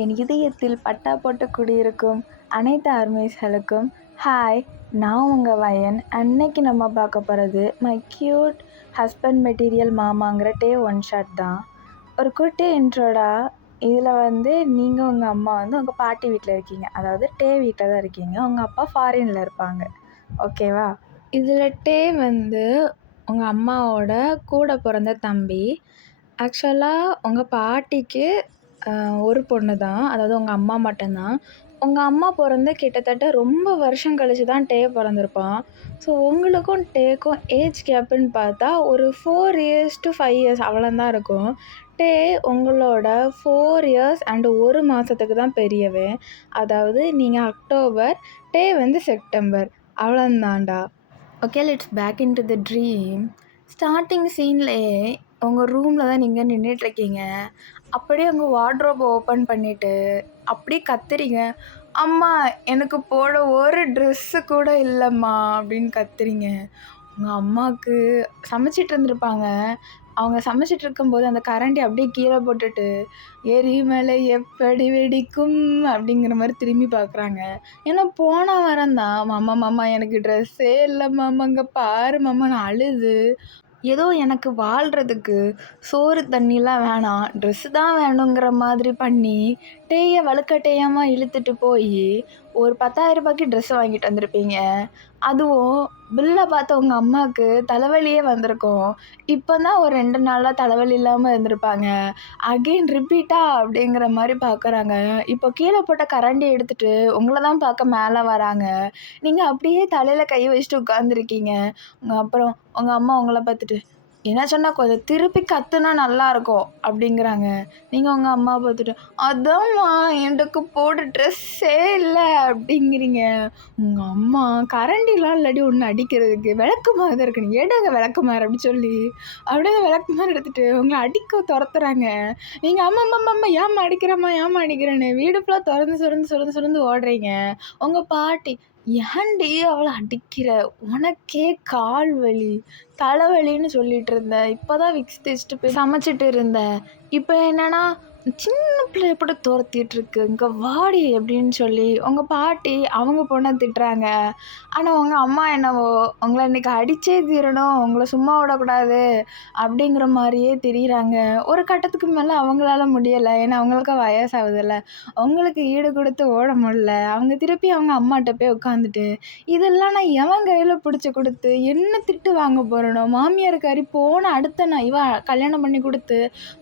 என் இதயத்தில் பட்டா போட்டு குடியிருக்கும் அனைத்து ஆர்மிஸ்களுக்கும் ஹாய். நான் உங்கள் வயன். அன்னைக்கு நம்ம பார்க்க போகிறது மை க்யூட் ஹஸ்பண்ட் மெட்டீரியல் மாமாங்கிற டே ஒன் ஷாட் தான். ஒரு குட்டி இன்ட்ரோடா. இதில் நீங்கள் உங்கள் அம்மா உங்கள் பாட்டி வீட்டில் இருக்கீங்க, அதாவது டே வீட்டில் தான் இருக்கீங்க. உங்கள் அப்பா ஃபாரினில் இருப்பாங்க, ஓகேவா? இதில் டே உங்கள் அம்மாவோட கூட பிறந்த தம்பி. ஆக்சுவலாக உங்கள் பாட்டிக்கு ஒரு பொண்ணு தான், அதாவது உங்கள் அம்மா மட்டும்தான். உங்கள் அம்மா பிறந்து கிட்டத்தட்ட ரொம்ப வருஷம் கழிச்சு தான் டே பிறந்திருப்பான். ஸோ உங்களுக்கும் டேக்கும் ஏஜ் கேப்புன்னு பார்த்தா ஒரு 4 years to 5 years அவ்வளோதான் இருக்கும். டே உங்களோட 4 years அண்ட் 1 மாதத்துக்கு தான் பெரியவன். அதாவது நீங்கள் அக்டோபர், டே செப்டம்பர், அவ்வளோந்தான்டா. Okay, let's back in to the dream. Starting சீன்லேயே உங்கள் ரூமில் தான் நீங்கள் நின்றுட்டுருக்கீங்க. அப்படியே உங்கள் வார்ட்ரோப்பை ஓப்பன் பண்ணிவிட்டு அப்படியே கத்துறீங்க, அம்மா எனக்கு போட ஒரு ட்ரெஸ்ஸு கூட இல்லைம்மா அப்படின்னு கத்துறீங்க. உங்கள் அம்மாவுக்கு சமைச்சிட்டு இருந்திருப்பாங்க. அவங்க சமைச்சிட்டு இருக்கும்போது அந்த கரண்டி அப்படியே கீழே போட்டுட்டு எரிமலை எப்படி வெடிக்கும் அப்படிங்கிற மாதிரி திரும்பி பார்க்குறாங்க. ஏன்னா போன வாரம் தான் மாமா மாமா எனக்கு ட்ரெஸ்ஸே இல்லை மாமா, இங்கே பாரு மாமா, நான் அழுது ஏதோ எனக்கு வாழ்கிறதுக்கு சோறு தண்ணிலாம் வேணாம், ட்ரெஸ்ஸு தான் வேணுங்கிற மாதிரி பண்ணி டேயை வலுக்கட்டையமாக இழுத்துட்டு போய் ஒரு 10,000 ரூபாய்க்கு ட்ரெஸ்ஸு வாங்கிட்டு வந்திருப்பீங்க. அதுவும் பில்லை பார்த்த உங்கள் அம்மாவுக்கு தலைவலியே வந்திருக்கும். இப்போ தான் ஒரு 2 நாளாக தலைவலி இல்லாமல் இருந்திருப்பாங்க. அகெயின் ரிப்பீட்டா அப்படிங்கிற மாதிரி பார்க்குறாங்க. இப்போ கீழே போட்ட கரண்டி எடுத்துகிட்டு உங்களை தான் பார்க்க மேலே வராங்க. நீங்கள் அப்படியே தலையில் கை வச்சுட்டு உட்காந்துருக்கீங்க. அப்புறம் உங்கள் அம்மா உங்களை பார்த்துட்டு என்ன சொன்னால் கொஞ்சம் திருப்பி கத்துனா நல்லாயிருக்கும் அப்படிங்கிறாங்க. நீங்கள் உங்கள் அம்மா பார்த்துட்டு அதான்மா எனக்கு போட ட்ரெஸ்ஸே இல்லை அப்படிங்கிறீங்க. உங்கள் அம்மா கரண்டிலாம் இல்லாட்டி ஒன்று அடிக்கிறதுக்கு விளக்குமாறு தான் இருக்குன்னு எடுங்க விளக்குமாறு அப்படி சொல்லி அப்படியே விளக்குமாறு எடுத்துகிட்டு உங்களை அடிக்க துரத்துறாங்க. நீங்கள் அம்மா அம்மா அம்மா ஏம்மா அடிக்கிறம்மா ஏம்மா அடிக்கிறேன்னு வீடு ஃபுல்லாக திறந்து ஓடுறீங்க. உங்கள் பாட்டி ஏன்டி அவளை அடிக்கிற, உனக்கே கால் வலி தலைவலின்னு சொல்லிட்டு இருந்தேன், இப்போ தான் விக்ஸ் தேய்ச்சிட்டு போய் சமைச்சிட்டு இருந்தேன், இப்போ என்னன்னா சின்ன பிள்ளைய போட்டு துரத்திட்டுருக்கு, இங்கே வாடி அப்படின்னு சொல்லி உங்கள் பாட்டி அவங்க பொண்ணை திட்டுறாங்க. ஆனால் உங்கள் அம்மா என்னவோ உங்களை இன்றைக்கி அடித்தே தீரணும், உங்களை சும்மா விடக்கூடாது அப்படிங்கிற மாதிரியே தெரியுறாங்க. ஒரு கட்டத்துக்கு மேலே அவங்களால முடியலை, ஏன்னா அவங்களுக்கு வயசாகுதில்ல, அவங்களுக்கு ஈடு கொடுத்து ஓட முடியல. அவங்க திருப்பி அவங்க அம்மாட்ட போய் உட்காந்துட்டு இதெல்லாம் நான் எவன் கையில் பிடிச்சி கொடுத்து என்ன திட்டு வாங்க போகிறனோ, மாமியாருக்காரி போன அடுத்த நான் கல்யாணம் பண்ணி கொடுத்து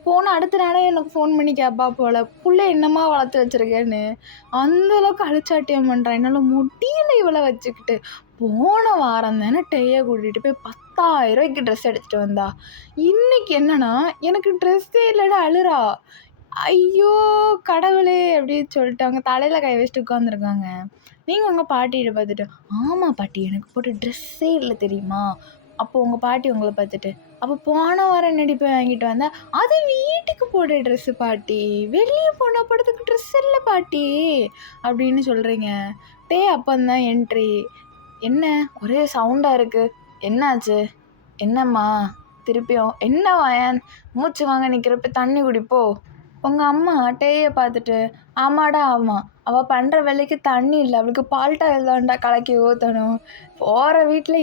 போன அடுத்த நாளே எனக்கு ஃபோன் பண்ணி கேட்பா போல், புள்ள என்னம்மா வளர்த்து வச்சுருக்கேன்னு அந்தளவுக்கு அழிச்சாட்டியம் பண்ணுறான். என்னால் முடியல இவளை வச்சுக்கிட்டு. போன வாரம் தானே டேயை கூட்டிகிட்டு போய் 10,000 ரூபாய்க்கு ட்ரெஸ் எடுத்துகிட்டு வந்தா, இன்றைக்கி என்னன்னா எனக்கு ட்ரெஸ்ஸே இல்லைன்னு அழுறா. ஐயோ கடவுளே அப்படின்னு சொல்லிட்டு அவங்க தலையில் கை வச்சுட்டு உட்காந்துருக்காங்க. நீங்கள் உங்கள் பாட்டிகிட்ட பார்த்துட்டு ஆமாம் பாட்டி எனக்கு போட்டு ட்ரெஸ்ஸே இல்லை தெரியுமா. அப்போது உங்கள் பாட்டி உங்களை பார்த்துட்டு அப்போ போன வாரம் நடிப்பை வாங்கிட்டு வந்தேன், அது வீட்டுக்கு போடுற ட்ரெஸ்ஸு பாட்டி, வெளியே போன படத்துக்கு ட்ரெஸ் இல்லை பாட்டி அப்படின்னு சொல்கிறீங்க. டே அப்போந்தான் என்ட்ரி. என்ன ஒரே சவுண்டாக இருக்குது, என்னாச்சு, என்னம்மா திருப்பியும் என்ன வயன், மூச்சு வாங்க நிற்கிறப்ப தண்ணி குடிப்போ. உங்கள் அம்மா டேயை பார்த்துட்டு ஆமாடா ஆமாம், அவள் பண்ணுற வேலைக்கு தண்ணி இல்லை, அவளுக்கு பால்ட்டா தான்டா கலக்கி ஊற்றணும், போகிற வீட்டில்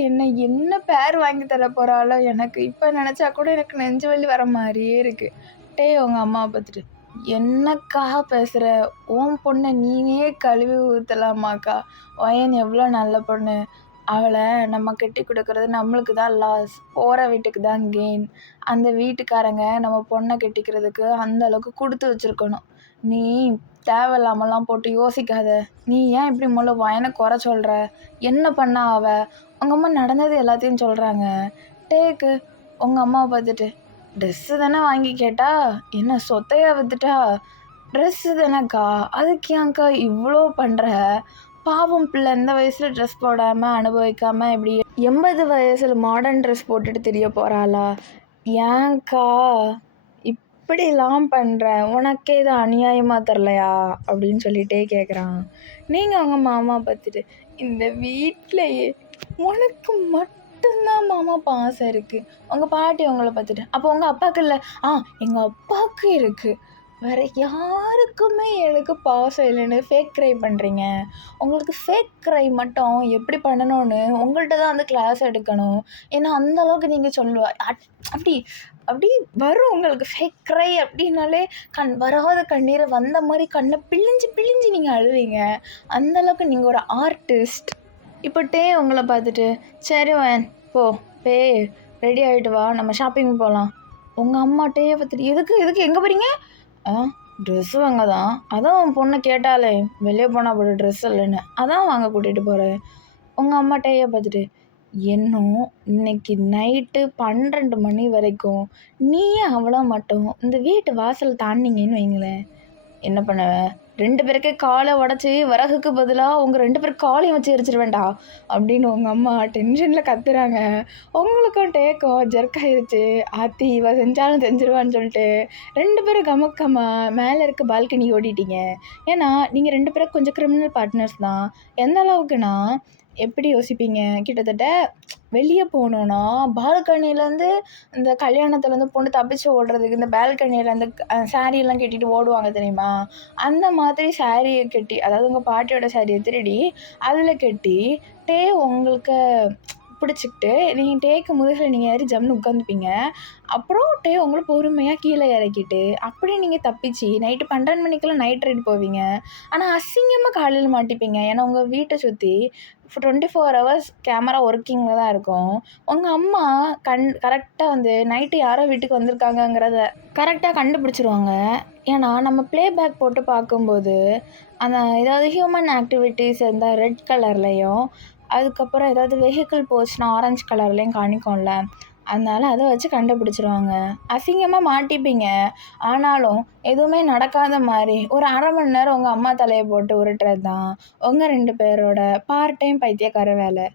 என்ன பேர் வாங்கி தர போகிறாளோ, எனக்கு இப்போ நினச்சா கூட எனக்கு நெஞ்சு வலி வர மாதிரியே இருக்குது. டே உங்கள் அம்மாவை பார்த்துட்டு என்னக்காக பேசுகிற, உன் பொண்ணை நீனே கழுவி ஊற்றலாமாக்கா, வயன் எவ்வளோ நல்ல பொண்ணு, அவளை நம்ம கட்டி கொடுக்கறது நம்மளுக்கு தான் லாஸ், போகிற வீட்டுக்கு தான் கெயின். அந்த வீட்டுக்காரங்க நம்ம பொண்ணை கட்டிக்கிறதுக்கு அந்தளவுக்கு கொடுத்து வச்சுருக்கணும். நீ தேவையில்லாமலாம் போட்டு யோசிக்காத. நீ ஏன் இப்படி வயனை குறை சொல்கிற, என்ன பண்ணா அவள். உங்கள் அம்மா நடந்தது எல்லாத்தையும் சொல்கிறாங்க. டேக்கு உங்கள் அம்மாவை பார்த்துட்டு ட்ரெஸ்ஸு தானே வாங்கி கேட்டா, என்ன சொத்தையா விற்றுட்டா, ட்ரெஸ்ஸு தானேக்கா, அதுக்கு ஏன்க்கா இவ்வளோ பண்ணுற, பாவம் பிள்ளை இந்த வயசில் ட்ரெஸ் போடாமல் அனுபவிக்காமல் இப்படி 80 வயசில் மாடர்ன் ட்ரெஸ் போட்டுட்டு தெரிய போகிறாளா, ஏன்க்கா இப்படிலாம் பண்ணுற, உனக்கே இது அநியாயமாக தரலையா அப்படின்னு சொல்லிகிட்டே கேட்குறான். நீங்கள் அவங்க மாமா பார்த்துட்டு இந்த வீட்டிலையே உனக்கு மட்டும்தான் மாமா பாசம் இருக்குது. உங்கள் பாட்டி உங்களை பார்த்துட்டு அப்போ உங்கள் அப்பாவுக்கு இல்லை, எங்கள் அப்பாவுக்கு இருக்குது, வேறு யாருக்குமே எனக்கு பாசம் இல்லைன்னு ஃபேக் க்ரை பண்ணுறீங்க. உங்களுக்கு ஃபேக் க்ரை மட்டும் எப்படி பண்ணணும்னு உங்கள்கிட்ட தான் வந்து கிளாஸ் எடுக்கணும். ஏன்னா அந்தளவுக்கு நீங்கள் அப்படி அப்படி வரும் உங்களுக்கு ஃபேக் க்ரை அப்படின்னாலே வராத கண்ணீரை வந்த மாதிரி கண்ணை பிழிஞ்சு பிழிஞ்சு நீங்கள் அழுவீங்க. அந்தளவுக்கு நீங்கள் ஒரு ஆர்டிஸ்ட். இப்போ உங்களை பார்த்துட்டு சரி போ ரெடி ஆகிட்டு வா நம்ம ஷாப்பிங் போகலாம். உங்கள் அம்மா பார்த்துட்டு எதுக்கு எங்கே போகிறீங்க? ட்ரெஸ்ஸு வாங்க தான். அதான் உன் பொண்ணை கேட்டாலே வெளியே போனால் போட ட்ரெஸ் இல்லைன்னு, அதான் வாங்க கூட்டிகிட்டு போகிறேன். உங்கள் அம்மா பார்த்துட்டு இன்னும் இன்னைக்கு நைட்டு 12 மணி வரைக்கும் நீயும் அவ்வளோ மட்டும் இந்த வீட்டு வாசல் தாண்டிங்கன்னு வைங்களேன், என்ன பண்ணுவேன்? 2 பேருக்கே காலை உடச்சி விறகுக்கு பதிலாக உங்கள் 2 பேருக்கு காலையும் வச்சு எரிச்சிருவேண்டா அப்படின்னு உங்கள் அம்மா டென்ஷனில் கத்துறாங்க. உங்களுக்கும் டேக்கும் ஜெர்க் ஆயிடுச்சு. ஆத்தி இவ செஞ்சாலும் செஞ்சிருவான்னு சொல்லிட்டு 2 பேரும் கமக்கம்மா மேலே இருக்க பால்கனி ஓடிட்டீங்க. ஏன்னா நீங்கள் 2 பேரும் கொஞ்சம் கிரிமினல் பார்ட்னர்ஸ் தான். எந்த அளவுக்குன்னா எப்படி யோசிப்பீங்க? கிட்டத்தட்ட வெளியே போகணுன்னா பால்கனிலேருந்து இந்த கல்யாணத்துலேருந்து பொண்ணு தப்பிச்சு ஓடுறதுக்கு இந்த பால்கனியிலேருந்து சாரியெல்லாம் கட்டிட்டு ஓடுவாங்க தெரியுமா? அந்த மாதிரி சாரியை கட்டி, அதாவது உங்கள் பாட்டியோட சாரியை திருடி அதில் கட்டி உங்களுக்கு பிடிச்சிக்கிட்டு நீங்கள் டேக்கு முதுகில் நீங்கள் ஏறி ஜம்னு உட்காந்துப்பீங்க. அப்புறம் உங்களை பொறுமையாக கீழே இறக்கிட்டு அப்படி நீங்கள் தப்பிச்சு நைட்டு 12 மணிக்கெல்லாம் நைட் ரைடு போவீங்க. ஆனால் அசிங்கமாக காலையில் மாட்டிப்பீங்க. ஏன்னா உங்கள் வீட்டை சுற்றி 24 ஹவர்ஸ் கேமரா ஒர்க்கிங்கில் தான் இருக்கும். உங்கள் அம்மா கரெக்டாக வந்து நைட்டு யாரோ வீட்டுக்கு வந்திருக்காங்கங்கிறத கரெக்டாக கண்டுபிடிச்சிருவாங்க. ஏன்னா நம்ம ப்ளேபேக் போட்டு பார்க்கும்போது அந்த ஏதாவது ஹியூமன் ஆக்டிவிட்டீஸ் இருந்தால் ரெட் கலர்லேயும், அதுக்கப்புறம் ஏதாவது வெஹிக்கிள் போச்சுன்னா ஆரஞ்சு கலர்லேயும் காணிக்கும்ல, அதனால் அதை வச்சு கண்டுபிடிச்சிருவாங்க. அசிங்கமாக மாட்டிப்பீங்க. ஆனாலும் எதுவுமே நடக்காத மாதிரி ஒரு அரை மணி நேரம் உங்கள் அம்மா தலையை போட்டு உருட்டுறது தான் உங்கள் 2 பேரோட பார்ட் டைம் பைத்தியக்கார வேலை.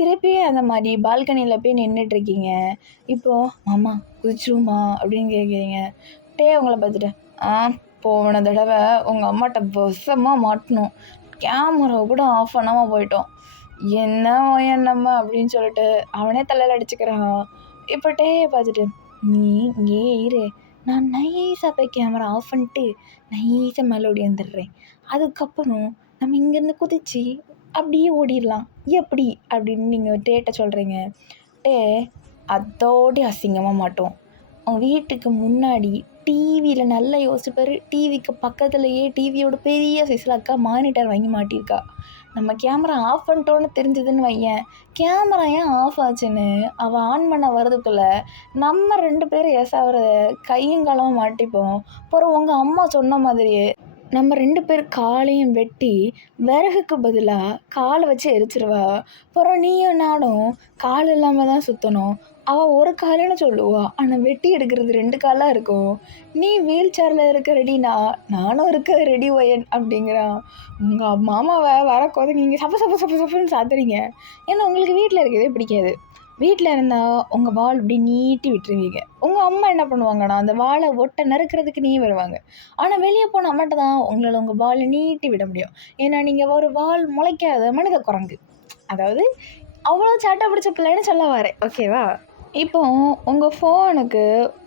திருப்பி அந்த மாதிரி பால்கனியில் போய் நின்றுட்டுருக்கீங்க. இப்போது மாமா குதிச்சுருமா அப்படின்னு கேட்குறீங்க. உங்களை பார்த்துட்டு போன தடவை உங்கள் அம்மாட்ட வசமாக மாட்டணும், கேமராவை கூட ஆஃப் பண்ணாமல் போயிட்டோம், என்னம்மா அப்படின்னு சொல்லிட்டு அவனே தலையில் அடிச்சுக்கிறான். இப்போ பார்த்துட்டு நீ இங்கே இரு, நான் நைஸாக போய் கேமரா ஆஃப் பண்ணிட்டு நைஸாக மேலோடி வந்துடுறேன். அதுக்கப்புறம் நம்ம இங்கேருந்து குதிச்சு அப்படியே ஓடிடலாம் எப்படி அப்படின்னு நீங்கள் டேட்ட சொல்கிறீங்க. அதோடு அசிங்கமாக மாட்டோம். அவங்க வீட்டுக்கு முன்னாடி டிவியில் நல்லா யோசிப்பார். டிவிக்கு பக்கத்துலேயே டிவியோட பெரிய சைஸில் அக்கா மானிட்டர் வாங்கி மாட்டியிருக்கா. நம்ம கேமரா ஆஃப் பண்ணிட்டோன்னு தெரிஞ்சதுன்னு வையேன், கேமரா ஏன் ஆஃப் ஆச்சுன்னு அவள் ஆன் பண்ண வர்றதுக்குள்ளே நம்ம 2 பேரும் ஏசாகிற கையும் காலமாக மாட்டிப்போம். அப்புறம் உங்கள் அம்மா சொன்ன மாதிரியே நம்ம 2 பேர் காலையும் வெட்டி விறகுக்கு பதிலாக காலை வச்சு எரிச்சிருவா. அப்புறம் நீயும் நானும் கால் இல்லாமல் தான் சுற்றணும். அவள் ஒரு காலுன்னு சொல்லுவா, ஆனால் வெட்டி எடுக்கிறது 2 காலாக இருக்கும். நீ வீல் சேரில் இருக்க ரெடினா நானும் இருக்க ரெடி ஒயன் அப்படிங்கிறான். உங்கள் மாமாவை வரக்கோதை நீங்கள் சப்புன்னு சாத்துறீங்க. ஏன்னா உங்களுக்கு வீட்டில் இருக்கிறதே பிடிக்காது. வீட்டில் இருந்தால் உங்கள் வால் இப்படி நீட்டி விட்டுருவீங்க. உங்கள் அம்மா என்ன பண்ணுவாங்கன்னா அந்த வாலை ஒட்டை நறுக்கிறதுக்கு நீ வருவாங்க. ஆனால் வெளியே போன அம்மாட்ட தான் உங்களால் உங்கள் வாலை நீட்டி விட முடியும். ஏன்னா நீங்கள் ஒரு வால் முளைக்காத மனித குரங்கு. அதாவது அவ்வளோ சட்டை பிடிச்ச பிள்ளைன்னு சொல்ல வரேன், ஓகேவா? இப்போ உங்கள் ஃபோனுக்கு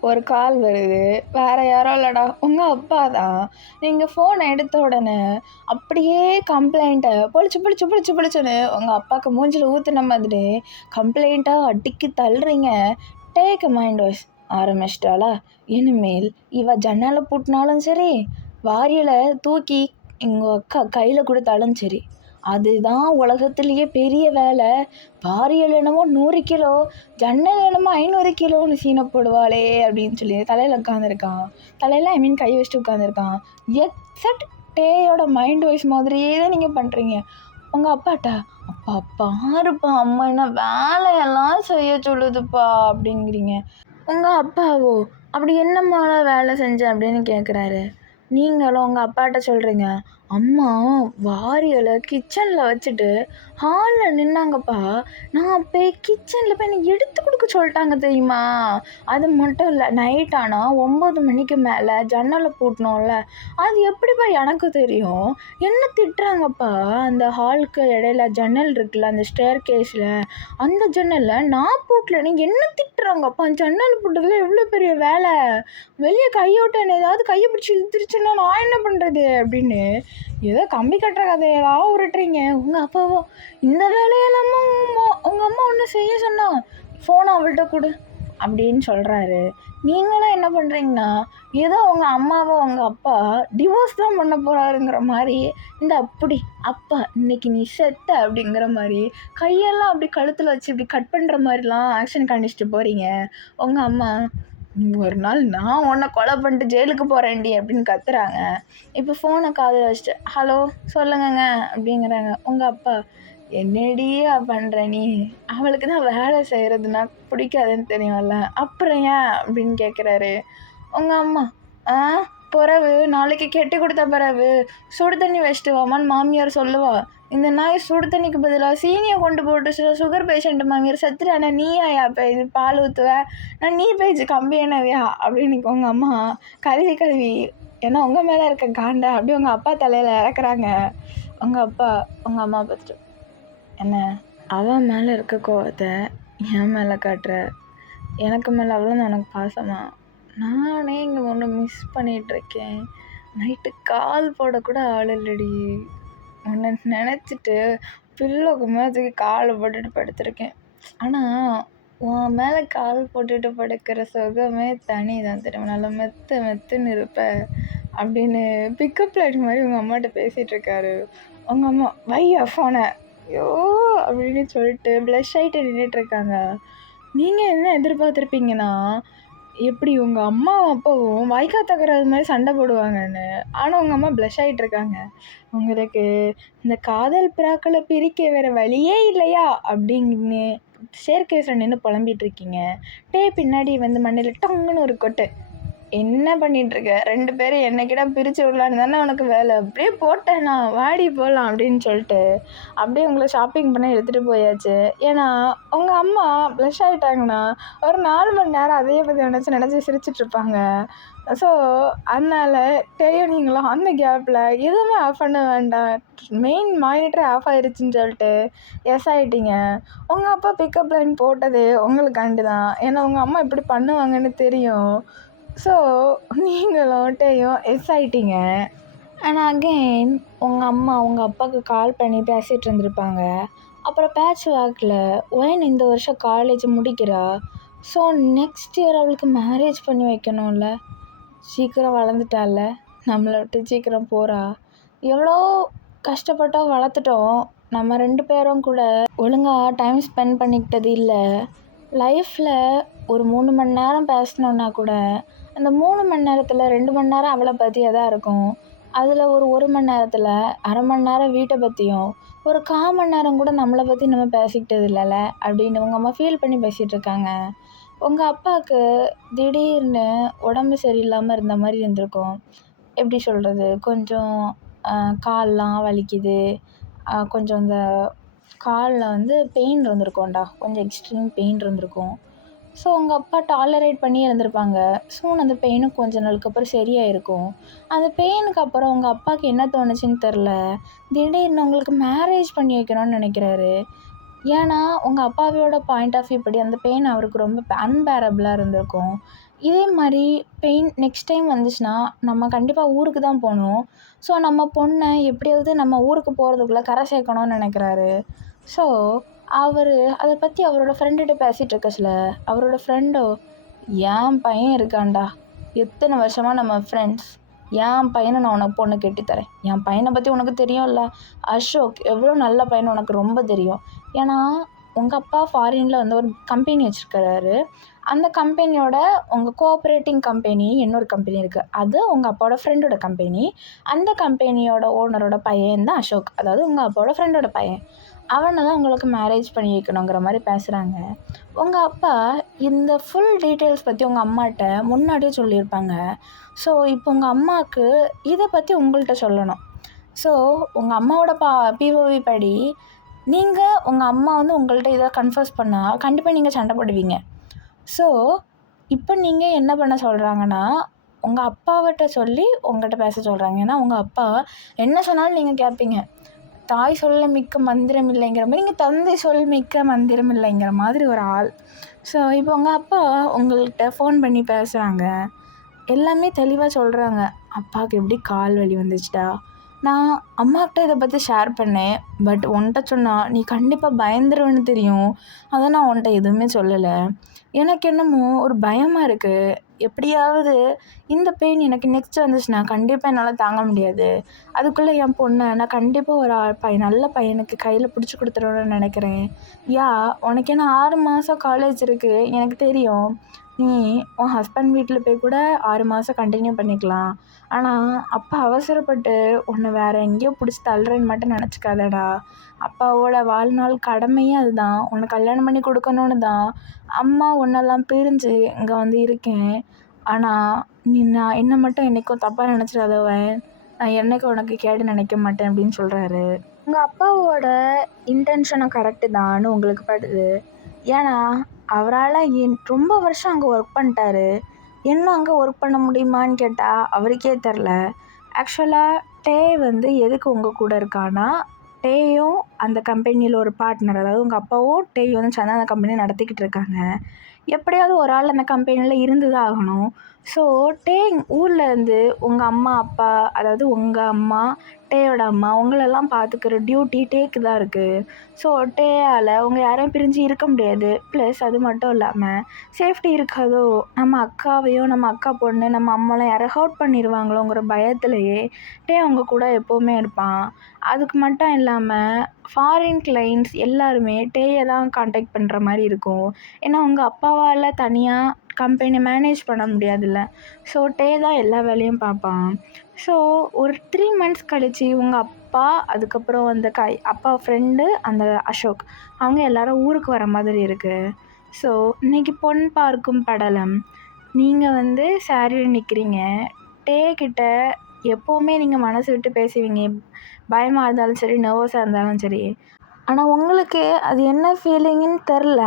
ஒரு கால் வருது, வேறு யாரோ இல்லைடா உங்கள் அப்பா தான். நீங்கள் ஃபோனை எடுத்த உடனே அப்படியே கம்ப்ளைண்ட்டை பொழிச்சுன்னு உங்கள் அப்பாவுக்கு மூஞ்சில் ஊற்றுன மாதிரி கம்ப்ளைண்ட்டாக அடிக்கி தள்ளுறீங்க. டேக் மைண்ட் வாய்ஸ் ஆரம்பிச்சிட்டாளா? இனிமேல் இவ ஜன்னலை பூட்டினாலும் சரி, வாரியில் தூக்கி எங்கள் அக்கா கையில் கொடுத்தாலும் சரி, அதுதான் உலகத்துலேயே பெரிய வேலை. வாரியல் என்னமோ 100 கிலோ, ஜன்னல் என்னமோ 500 கிலோன்னு சீனை போடுவாளே அப்படின்னு சொல்லி தலையில் உட்காந்துருக்கான். தலையில் கை வச்சுட்டு உட்காந்துருக்கான். எக்ஸப்ட் டேயோட மைண்ட் வாய்ஸ் மாதிரியே தான் நீங்கள் பண்ணுறீங்க. உங்கள் அப்பாட்டா அப்பா பாருப்பா அம்மா என்ன வேலையெல்லாம் செய்ய சொல்லுதுப்பா அப்படிங்கிறீங்க. உங்கள் அப்பாவோ அப்படி என்னம்மா வேலை செஞ்சேன் அப்படின்னு கேட்குறாரு. நீங்களும் உங்கள் அப்பாட்ட சொல்கிறீங்க, அம்மா வாரியலை கிச்சனில் வச்சுட்டு ஹாலில் நின்னாங்கப்பா. நான் போய் கிச்சனில் போய் எனக்கு எடுத்து கொடுக்க சொல்லிட்டாங்க தெரியுமா. அது மட்டும் இல்லை, நைட் ஆனால் 9 மணிக்கு மேலே ஜன்னலை பூட்டணும்ல, அது எப்படிப்பா எனக்கு தெரியும். என்ன திட்டுறாங்கப்பா. அந்த ஹாலுக்கு இடையில ஜன்னல் இருக்குல்ல, அந்த ஸ்டேர் கேஸில், அந்த ஜன்னலில் நான் பூட்டல, நீங்கள் என்ன திட்டுறாங்கப்பா. ஜன்னல் பூட்டதில் எவ்வளோ பெரிய வேலை, வெளியே கையோட்ட என்ன ஏதாவது கையை பிடிச்சி இழுத்துருச்சுன்னா நான் என்ன பண்ணுறது அப்படின்னு ஏதோ கம்பி கட்டுற கதையெல்லாம் உருட்டுறீங்க. உங்கள் அப்பாவோ இந்த வேலையெல்லாமா உங்கள் அம்மா ஒன்று செய்ய சொன்னா, ஃபோனை அவள்கிட்ட கொடு அப்படின்னு சொல்கிறாரு. நீங்களும் என்ன பண்ணுறீங்கன்னா, ஏதோ உங்கள் அம்மாவோ உங்கள் அப்பா டிவோர்ஸ் தான் பண்ண போகிறாருங்கிற மாதிரி, இந்த அப்படி அப்பா இன்னைக்கு நீ செத்த அப்படிங்கிற மாதிரி கையெல்லாம் அப்படி கழுத்தில் வச்சு இப்படி கட் பண்ணுற மாதிரிலாம் ஆக்ஷன் காணிச்சிட்டு போகிறீங்க. உங்கள் அம்மா ஒரு நாள் நான் உன்னை கொலை பண்ணிட்டு ஜெயிலுக்கு போகிறேன்டி அப்படின்னு கத்துறாங்க. இப்போ ஃபோனை காதில் வச்சுட்டு ஹலோ சொல்லுங்கங்க அப்படிங்கிறாங்க. உங்கள் அப்பா என்னடியா பண்ணுற நீ, அவளுக்கு தான் வேலை செய்கிறதுனா பிடிக்காதுன்னு தெரியும்ல, அப்புறம் ஏன் அப்படின்னு கேட்குறாரு. உங்கள் அம்மா பிறவு நாளைக்கு கெட்டி கொடுத்த பிறகு சுடு தண்ணி வச்சுட்டு வாமான்னு மாமியார் சொல்லுவா. இந்த நாய் சுடு தண்ணிக்கு பதிலாக சீனியை கொண்டு போட்டு சுகர் பேஷண்ட்டு மாமியார் செத்துட்டானே, நீயா இப்போ இது பால் ஊற்றுவேன் நான், நீ பேச்சு கம்பி என்னவியா அப்படின்னு உங்கள் அம்மா கழுவி ஏன்னா உங்கள் மேலே இருக்க காண்டா அப்படி உங்கள் அப்பா தலையில் இறக்குறாங்க. உங்கள் அப்பா உங்கள் அம்மா பார்த்துட்டு, என்ன அவன் மேலே இருக்க கோவத்தை என் மேலே காட்டுற, எனக்கு மேலே அவ்வளோதான் உனக்கு பாசமா, நானே இங்கே ஒன்று மிஸ் பண்ணிகிட்ருக்கேன், நைட்டு கால் போடக்கூட ஆள் இல்லடி, உன்னை நினச்சிட்டு பில்லோக்கு மேலே காலை போட்டுட்டு படுத்திருக்கேன், ஆனால் உன் மேலே கால் போட்டுட்டு படுக்கிற சுகமே தனி தான் தெரியும், நல்லா மெத்துன்னு இருப்ப அப்படின்னு பிக்கப் லைட் மாதிரி உங்கள் அம்மாட்ட பேசிகிட்ருக்காரு. உங்கள் அம்மா வையா ஃபோனை ஐயோ அப்படின்னு சொல்லிட்டு ப்ளஷ் ஆகிட்டு நின்றுட்டுருக்காங்க. நீங்கள் என்ன எதிர்பார்த்துருப்பீங்கன்னா, எப்படி உங்கள் அம்மாவும் அப்பாவும் வாய்க்கா தகராது மாதிரி சண்டை போடுவாங்கன்னு. ஆனால் உங்கள் அம்மா ப்ளஷ் ஆகிட்ருக்காங்க. உங்களுக்கு இந்த காதல் பிராக்களை பிரிக்க வேறு வழியே இல்லையா அப்படின்னு ஸ்டேர்கேஸில் நின்று புலம்பிகிட்ருக்கீங்க. பின்னாடி வந்து மண்ணில் டங்குன்னு ஒரு கொட்டு. என்ன பண்ணிகிட்ருக்க, 2 பேரும் என்னைக்கிட்ட பிரித்து விடலான்னு தானே உனக்கு வேலை, அப்படியே போட்டேண்ணா வாடி போகலாம் அப்படின்னு சொல்லிட்டு அப்படியே உங்களை ஷாப்பிங் பண்ண எடுத்துகிட்டு போயாச்சு. ஏன்னா உங்கள் அம்மா ப்ளஷ் ஆகிட்டாங்கன்னா ஒரு 4 மணி நேரம் அதையே பற்றி நினச்சி சிரிச்சிட்ருப்பாங்க. ஸோ அதனால் தெரியும் நீங்களும் அந்த கேப்பில் எதுவுமே ஆஃப் பண்ண வேண்டாம், மெயின் மானிட்டர் ஆஃப் ஆகிருச்சின்னு சொல்லிட்டு எஸ் ஆகிட்டீங்க. உங்கள் அப்பா பிக்கப் லைன் போட்டதே உங்களுக்காண்டி தான், ஏன்னா உங்கள் அம்மா இப்படி பண்ணுவாங்கன்னு தெரியும். ஸோ நீங்களும் டேயும் எஸ் ஆகிட்டீங்க. ஆனால் அகெயின் உங்கள் அம்மா உங்கள் அப்பாவுக்கு கால் பண்ணி பேசிகிட்டு இருந்திருப்பாங்க. அப்புறம் பேட்ச் வாக்கில் ஒயின் இந்த வருஷம் காலேஜ் முடிக்கிறா, ஸோ நெக்ஸ்ட் இயர் அவளுக்கு மேரேஜ் பண்ணி வைக்கணும்ல, சீக்கிரம் வளர்ந்துட்டால, நம்மளை விட்டு சீக்கிரம் போகிறா, எவ்வளோ கஷ்டப்பட்டோம் வளர்த்துட்டோம், நம்ம 2 பேரும் கூட ஒழுங்காக டைம் ஸ்பெண்ட் பண்ணிக்கிட்டது இல்லை. லைஃப்பில் ஒரு 3 மணி நேரம் பேசணுன்னா கூட அந்த 3 மணி நேரத்தில் 2 மணி நேரம் அவளை பற்றியே தான் இருக்கும். அதில் ஒரு 1 மணி நேரத்தில் அரை மணி நேரம் வீட்டை பற்றியும், ஒரு 1/4 மணி நேரம் கூட நம்மளை பற்றி நம்ம பேசிக்கிட்டது இல்லைல்ல அப்படின்னு உங்கள் அம்மா ஃபீல் பண்ணி பேசிகிட்டு இருக்காங்க. உங்கள் அப்பாவுக்கு திடீர்னு உடம்பு சரியில்லாமல் இருந்த மாதிரி இருந்திருக்கும். எப்படி சொல்கிறது, கொஞ்சம் கால்லாம் வலிக்குது, கொஞ்சம் இந்த காலில் வந்து பெயின் இருந்திருக்கும்டா, கொஞ்சம் எக்ஸ்ட்ரீம் பெயின் இருந்திருக்கும். ஸோ உங்கள் அப்பா டாலரேட் பண்ணி இருந்திருப்பாங்க. சூன் அந்த பெயினும் கொஞ்ச நாளுக்கு அப்புறம் சரியாயிருக்கும். அந்த பெயினுக்கு அப்புறம் உங்கள் அப்பாவுக்கு என்ன தோணுச்சுன்னு தெரில, திடீர்னு உங்களுக்கு மேரேஜ் பண்ணி வைக்கணும்னு நினைக்கிறாரு. ஏன்னா உங்கள் அப்பாவோட பாயிண்ட் ஆஃப் வியூ படி அந்த பெயின் அவருக்கு ரொம்ப அன்பேரபிளாக இருந்திருக்கும். இதே மாதிரி பெயின் நெக்ஸ்ட் டைம் வந்துச்சுன்னா நம்ம கண்டிப்பாக ஊருக்கு தான் போகணும். ஸோ நம்ம பொண்ணை எப்படியாவது நம்ம ஊருக்கு போகிறதுக்குள்ளே கரை சேர்க்கணும்னு நினைக்கிறாரு. ஸோ அவர் அதை பற்றி அவரோட ஃப்ரெண்டுகிட்ட பேசிகிட்டு இருக்கச்சில அவரோட ஃப்ரெண்டோ, என் பையன் இருக்கான்டா, எத்தனை வருஷமாக நம்ம ஃப்ரெண்ட்ஸ், என் பையனை நான் உனக்கு பொண்ணு கட்டித்தரேன், என் பையனை பற்றி உனக்கு தெரியும்ல அசோக், எவ்வளோ நல்ல பையனை உனக்கு ரொம்ப தெரியும். ஏன்னா உங்கள் அப்பா ஃபாரினில் வந்து ஒரு கம்பெனி வச்சுருக்கிறாரு. அந்த கம்பெனியோட உங்கள் கோஆப்ரேட்டிங் கம்பெனி இன்னொரு கம்பெனி இருக்குது, அது உங்கள் அப்பாவோட ஃப்ரெண்டோட கம்பெனி. அந்த கம்பெனியோட ஓனரோட பையன் தான் அசோக், அதாவது உங்கள் அப்பாவோட ஃப்ரெண்டோட பையன். அவனை தான் உங்களுக்கு மேரேஜ் பண்ணி வைக்கணுங்கிற மாதிரி பேசுகிறாங்க. உங்கள் அப்பா இந்த ஃபுல் டீட்டெயில்ஸ் பற்றி உங்கள் அம்மாட்ட முன்னாடியே சொல்லியிருப்பாங்க. ஸோ இப்போ உங்கள் அம்மாவுக்கு இதை பற்றி உங்கள்கிட்ட சொல்லணும். ஸோ உங்கள் அம்மாவோட பிஓவி படி நீங்கள் உங்கள் அம்மா வந்து உங்கள்கிட்ட இதை கன்ஃபர்ஸ் பண்ணால் கண்டிப்பாக நீங்கள் சண்டை போடுவீங்க. ஸோ இப்போ நீங்கள் என்ன பண்ண சொல்கிறாங்கன்னா, உங்கள் அப்பாவிட்ட சொல்லி உங்கள்கிட்ட பேச சொல்கிறாங்க. ஏன்னா உங்கள் அப்பா என்ன சொன்னாலும் நீங்கள் கேட்பீங்க. தாய் சொல்ல மிக்க மந்திரம் இல்லைங்கிற மாதிரி, நீங்கள் தந்தை சொல் மிக்க மந்திரம் இல்லைங்கிற மாதிரி ஒரு ஆள். ஸோ இப்போ உங்கள் அப்பா உங்கள்கிட்ட ஃபோன் பண்ணி பேசுகிறாங்க, எல்லாமே தெளிவாக சொல்கிறாங்க. அப்பாவுக்கு எப்படி கால் வலி வந்துச்சுடா, நான் அம்மாக்கிட்ட இதை பற்றி ஷேர் பண்ணேன், பட் உன்கிட்ட சொன்னால் நீ கண்டிப்பாக பயந்துருவேன்னு தெரியும், அதான் நான் உன்கிட்ட எதுவுமே சொல்லலை. எனக்கு என்னமோ ஒரு பயமாக இருக்குது, எப்படியாவது இந்த பெயின் எனக்கு நெக்ஸ்ட் வந்துச்சுன்னா கண்டிப்பாக என்னால் தாங்க முடியாது. அதுக்குள்ளே என் பொண்ணை நான் கண்டிப்பாக ஒரு நல்ல பையனுக்கு கையில் பிடிச்சி கொடுத்துருவேன்னு நினைக்கிறேன். யா, உனக்கு என்ன 6 மாதம் காலேஜ் இருக்குது, எனக்கு தெரியும். நீ உன் ஹஸ்பண்ட் வீட்டில் போய் கூட 6 மாதம் கண்டினியூ பண்ணிக்கலாம். ஆனால் அப்பா அவசரப்பட்டு உன்னை வேறு எங்கேயோ பிடிச்சி தள்ளுறேன்னு மட்டும் நினச்சிக்காதடா. அப்பாவோட வாழ்நாள் கடமையே அதுதான், உன்னை கல்யாணம் பண்ணி கொடுக்கணுன்னு தான் அம்மா உன்னெல்லாம் பிரிஞ்சு இங்கே வந்து இருக்கேன். ஆனால் நான் என்னை மட்டும் என்றைக்கும் தப்பாக நினச்சிடாதவன், நான் என்றைக்கும் உனக்கு கேடு நினைக்க மாட்டேன் அப்படின்னு சொல்கிறாரு. உங்கள் அப்பாவோட இன்டென்ஷனும் கரெக்டு தான்னு உங்களுக்கு படுது. ஏன்னா அவரால் ரொம்ப வருஷம் அங்கே ஒர்க் பண்ணிட்டாரு, இன்னும் அங்கே ஒர்க் பண்ண முடியுமான்னு கேட்டால் அவருக்கே தெரில. ஆக்சுவலாக டே வந்து எதுக்கு உங்கள் கூட இருக்கான்னா, டேயும் அந்த கம்பெனியில் ஒரு பார்ட்னர், அதாவது உங்கள் அப்பாவும் டேயும் வந்து சேர்ந்து அந்த கம்பெனியை நடத்திக்கிட்டு இருக்காங்க. எப்படியாவது ஒரு ஆள் அந்த கம்பெனியில் இருந்து தான் ஆகணும். ஸோ டே ஊர்லேருந்து உங்கள் அம்மா அப்பா, அதாவது உங்கள் அம்மா டேயோட அம்மா உங்களெல்லாம் பார்த்துக்கிற டியூட்டி டேக்கு தான் இருக்குது. ஸோ டேயால் அவங்க யாரையும் பிரிஞ்சு இருக்க முடியாது. ப்ளஸ் அது மட்டும் இல்லாமல் சேஃப்டி இருக்காதோ, நம்ம அக்காவையும் நம்ம அக்கா பொண்ணு நம்ம அம்மாலாம் யாரை ஹர்ட் பண்ணிடுவாங்களோங்கிற பயத்துலையே டே அவங்க கூட எப்போவுமே இருப்பான். அதுக்கு மட்டும் இல்லாமல் ஃபாரின் கிளைண்ட்ஸ் எல்லாருமே டேயை தான் காண்டாக்ட் பண்ணுற மாதிரி இருக்கும். ஏன்னா உங்கள் அப்பாவால் தனியாக கம்பெனி மேனேஜ் பண்ண முடியாதுல்ல. ஸோ டே தான் எல்லா வேலையும் பார்ப்பான். ஸோ ஒரு 3 மந்த்ஸ் கழித்து உங்கள் அப்பா, அதுக்கப்புறம் அந்த அப்பா ஃப்ரெண்டு அந்த அசோக், அவங்க எல்லோரும் ஊருக்கு வர மாதிரி இருக்குது. ஸோ இன்றைக்கி பொன் பார்க்கும் படலம், நீங்கள் வந்து சாரியில் நிற்கிறீங்க. டே கிட்ட எப்போவுமே நீங்கள் மனசு விட்டு பேசுவீங்க, பயமாக இருந்தாலும் சரி, நர்வஸாக இருந்தாலும் சரி. ஆனால் உங்களுக்கு அது என்ன ஃபீலிங்குன்னு தெரில.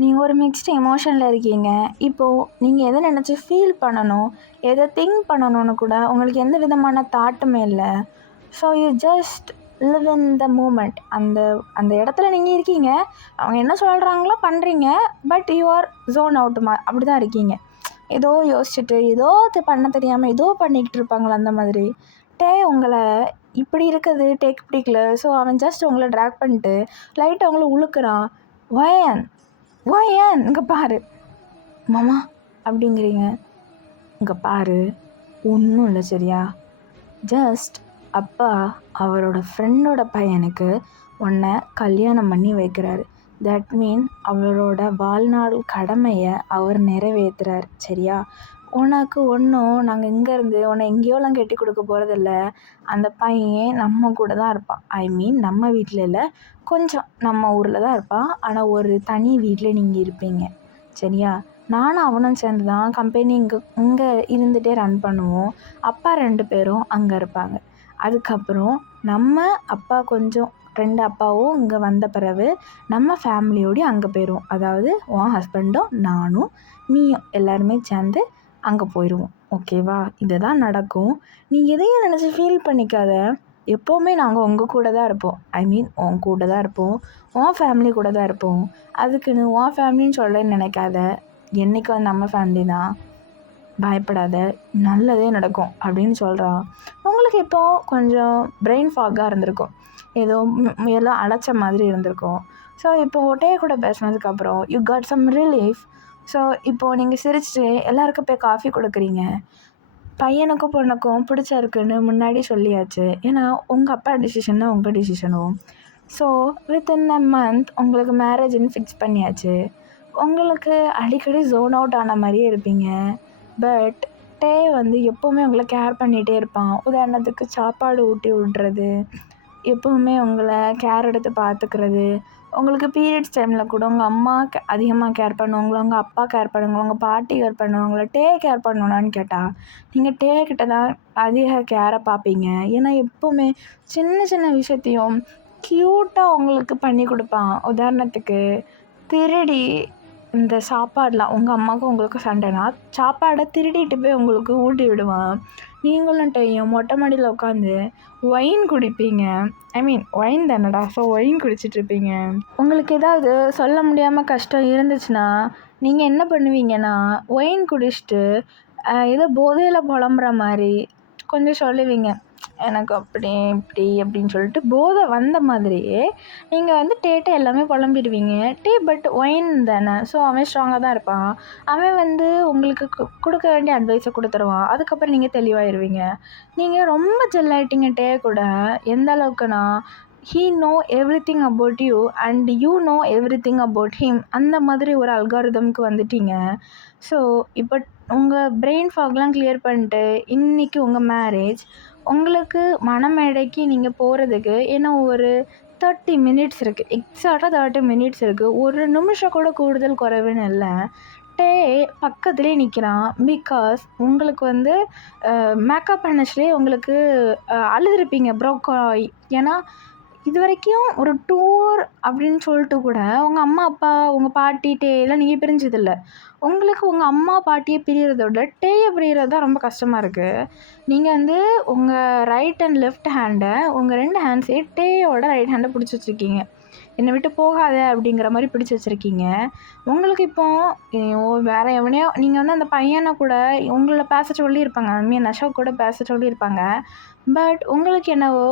நீங்கள் ஒரு மிக்ஸ்டு எமோஷனில் இருக்கீங்க. இப்போது நீங்கள் எதை நினச்சி ஃபீல் பண்ணணும், எதை திங்க் பண்ணணும்னு கூட உங்களுக்கு எந்த விதமான தாட்டுமே இல்லை. So you just live in the moment. அந்த அந்த இடத்துல நீங்கள் இருக்கீங்க, அவங்க என்ன சொல்கிறாங்களோ பண்ணுறீங்க, பட் யூ ஆர் ஜோன் அவுட்டுமா அப்படி தான் இருக்கீங்க. ஏதோ யோசிச்சுட்டு ஏதோ பண்ண தெரியாமல் ஏதோ பண்ணிக்கிட்டு இருப்பாங்களா அந்த மாதிரி. டே உங்களை இப்படி இருக்குது டேக் பிடிக்கல. ஸோ அவன் ஜஸ்ட் உங்களை ட்ராக் பண்ணிட்டு லைட்டாக அவங்கள உழுக்கிறான். ஏன் இங்கே பாரு மாமா அப்படிங்கிறீங்க. இங்கே பாரு, ஒன்றும் இல்லை சரியா, ஜஸ்ட் அப்பா அவரோட ஃப்ரெண்டோட பையனுக்கு உன்னை கல்யாணம் பண்ணி வைக்கிறாரு. தட் மீன் அவரோட வாழ்நாள் கடமையை அவர் நிறைவேற்றுறார் சரியா. உனக்கு ஒன்றும் நாங்கள் இங்கேருந்து உன்னை எங்கேயோலாம் கட்டி கொடுக்க போகிறதில்ல. அந்த பையன் நம்ம கூட தான் இருப்பான். ஐ மீன் நம்ம வீட்டில் இல்லை, கொஞ்சம் நம்ம ஊரில் தான் இருப்பான். ஆனால் ஒரு தனி வீட்டில் நீங்கள் இருப்பீங்க சரியா. நானும் அவனும் சேர்ந்து தான் கம்பெனி இங்கே இருந்துகிட்டே ரன் பண்ணுவோம். அப்பா 2 பேரும் அங்கே இருப்பாங்க. அதுக்கப்புறம் நம்ம அப்பா கொஞ்சம் 2 அப்பாவும் இங்கே வந்த பிறகு நம்ம ஃபேமிலியோடய அங்கே போயிடுவோம். அதாவது உன் ஹஸ்பண்டும் நானும் நீயும் எல்லாருமே சேர்ந்து அங்கே போயிடுவோம். ஓகேவா, இதுதான் நடக்கும். நீ எதையும் நினச்சி ஃபீல் பண்ணிக்காத. எப்போவுமே நாங்கள் உங்கள் கூட தான் இருப்போம். ஐ மீன் உன் கூட தான் இருப்போம், உன் ஃபேமிலி கூட தான் இருப்போம். அதுக்குன்னு உன் ஃபேமிலின்னு சொல்லன்னு நினைக்காத. என்றைக்கும் நம்ம ஃபேமிலி தான், பயப்படாத, நல்லதே நடக்கும் அப்படின்னு சொல்கிறான். உங்களுக்கு இப்போது கொஞ்சம் பிரெயின் ஃபாகாக இருந்திருக்கும், ஏதோ எல்லாம் அடைச்ச மாதிரி இருந்திருக்கும். ஸோ இப்போது ஒட்டையை கூட பேசினதுக்கப்புறம் you got some relief. So இப்போது நீங்கள் சிரிச்சுட்டு எல்லாருக்கும் போய் காஃபி கொடுக்குறீங்க. பையனுக்கும் பொண்ணுக்கும் பிடிச்சிருக்குன்னு முன்னாடி சொல்லியாச்சு. ஏன்னா உங்கள் அப்பா டிசிஷன் தான் உங்கள் டிசிஷனும். ஸோ வித்தின் அ மந்த் உங்களுக்கு மேரேஜ்னு ஃபிக்ஸ் பண்ணியாச்சு. உங்களுக்கு அடிக்கடி ஜோன் அவுட் ஆன மாதிரியே இருப்பீங்க. பட் டே வந்து எப்போவுமே உங்களை கேர் பண்ணிகிட்டே இருப்பான். உதாரணத்துக்கு சாப்பாடு ஊட்டி விட்றது, எப்போவுமே உங்களை கேர் எடுத்து பார்த்துக்கிறது, உங்களுக்கு பீரியட்ஸ் டைமில் கூட உங்கள் அம்மா அதிகமாக கேர் பண்ணுவாங்களா, உங்கள் அப்பா கேர் பண்ணுவாங்களா, உங்கள் பாட்டி கேர் பண்ணுவாங்களா, டே கேர் பண்ணணும்னான்னு கேட்டால் நீங்கள் டே கிட்ட தான் அதிக கேரை பார்ப்பீங்க. ஏன்னா எப்போவுமே சின்ன சின்ன விஷயத்தையும் க்யூட்டாக உங்களுக்கு பண்ணி கொடுப்பான். உதாரணத்துக்கு திருடி இந்த சாப்பாடெலாம் உங்கள் அம்மாவுக்கும் உங்களுக்கு சண்டைனா சாப்பாடை திருடிட்டு போய் உங்களுக்கு ஊட்டி விடுவான். நீங்களும் டேயும் மொட்டை மாடியில் உட்காந்து ஒயின் குடிப்பீங்க. ஒயின் தானடா, ஸோ ஒயின் குடிச்சிட்ருப்பீங்க. உங்களுக்கு ஏதாவது சொல்ல முடியாமல் கஷ்டம் இருந்துச்சுன்னா நீங்கள் என்ன பண்ணுவீங்கன்னா, ஒயின் குடிச்சிட்டு ஏதோ போதையில் புலம்புற மாதிரி கொஞ்சம் சொல்லுவீங்க. எனக்கு அப்படி இப்படி அப்படின்னு சொல்லிட்டு போதை வந்த மாதிரியே நீங்கள் டேட்டை எல்லாமே புலம்பிடுவீங்க. பட் ஒயின் தானே, ஸோ அவன் ஸ்ட்ராங்காக தான் இருப்பான். அவன் உங்களுக்கு கொடுக்க வேண்டிய அட்வைஸை கொடுத்துருவான். அதுக்கப்புறம் நீங்கள் தெளிவாயிருவீங்க. நீங்கள் ரொம்ப ஜெல்லாயிட்டீங்க டே கூட. எந்த அளவுக்குன்னா, he know everything about you and you know everything about him. அந்த மாதிரி ஒரு அல்காரிதம்க்கு வந்துட்டீங்க. ஸோ இப்போ உங்கள் பிரெயின் ஃபாக்லாம் கிளியர் பண்ணிட்டு இன்றைக்கி உங்கள் மேரேஜ் உங்களுக்கு மணமேடைக்கு நீங்கள் போகிறதுக்கு ஏன்னா ஒரு 30 மினிட்ஸ் இருக்குது. எக்ஸாக்டாக 30 மினிட்ஸ் இருக்குது. ஒரு நிமிஷம் கூட கூடுதல் குறைவுன்னு இல்லை. டே பக்கத்துலேயே நிற்கிறான். பிகாஸ் உங்களுக்கு மேக்கப் பண்ணச்சுலேயே உங்களுக்கு அழுதுருப்பீங்க ப்ரோக்காய். ஏன்னா இது வரைக்கும் ஒரு டூர் அப்படின்னு சொல்லிட்டு கூட உங்கள் அம்மா அப்பா உங்கள் பாட்டி டேயெல்லாம் நீங்கள் பிரிஞ்சதில்லை. உங்களுக்கு உங்கள் அம்மா பாட்டியை பிரியறத விட டேயை பிரியறது தான் ரொம்ப கஷ்டமாக இருக்குது. நீங்கள் உங்கள் ரைட் அண்ட் லெஃப்ட் ஹேண்டை உங்கள் 2 ஹேண்ட்ஸே டேயோட ரைட் ஹேண்டை பிடிச்சி வச்சுருக்கீங்க. என்னை விட்டு போகாத அப்படிங்கிற மாதிரி பிடிச்சி வச்சுருக்கீங்க. உங்களுக்கு இப்போது வேறு எவனையோ நீங்கள் அந்த பையனை கூட உங்களை பேச சொல்லியிருப்பாங்க. அதுமாரி நஷா கூட பேச சொல்லியிருப்பாங்க. பட் உங்களுக்கு என்னவோ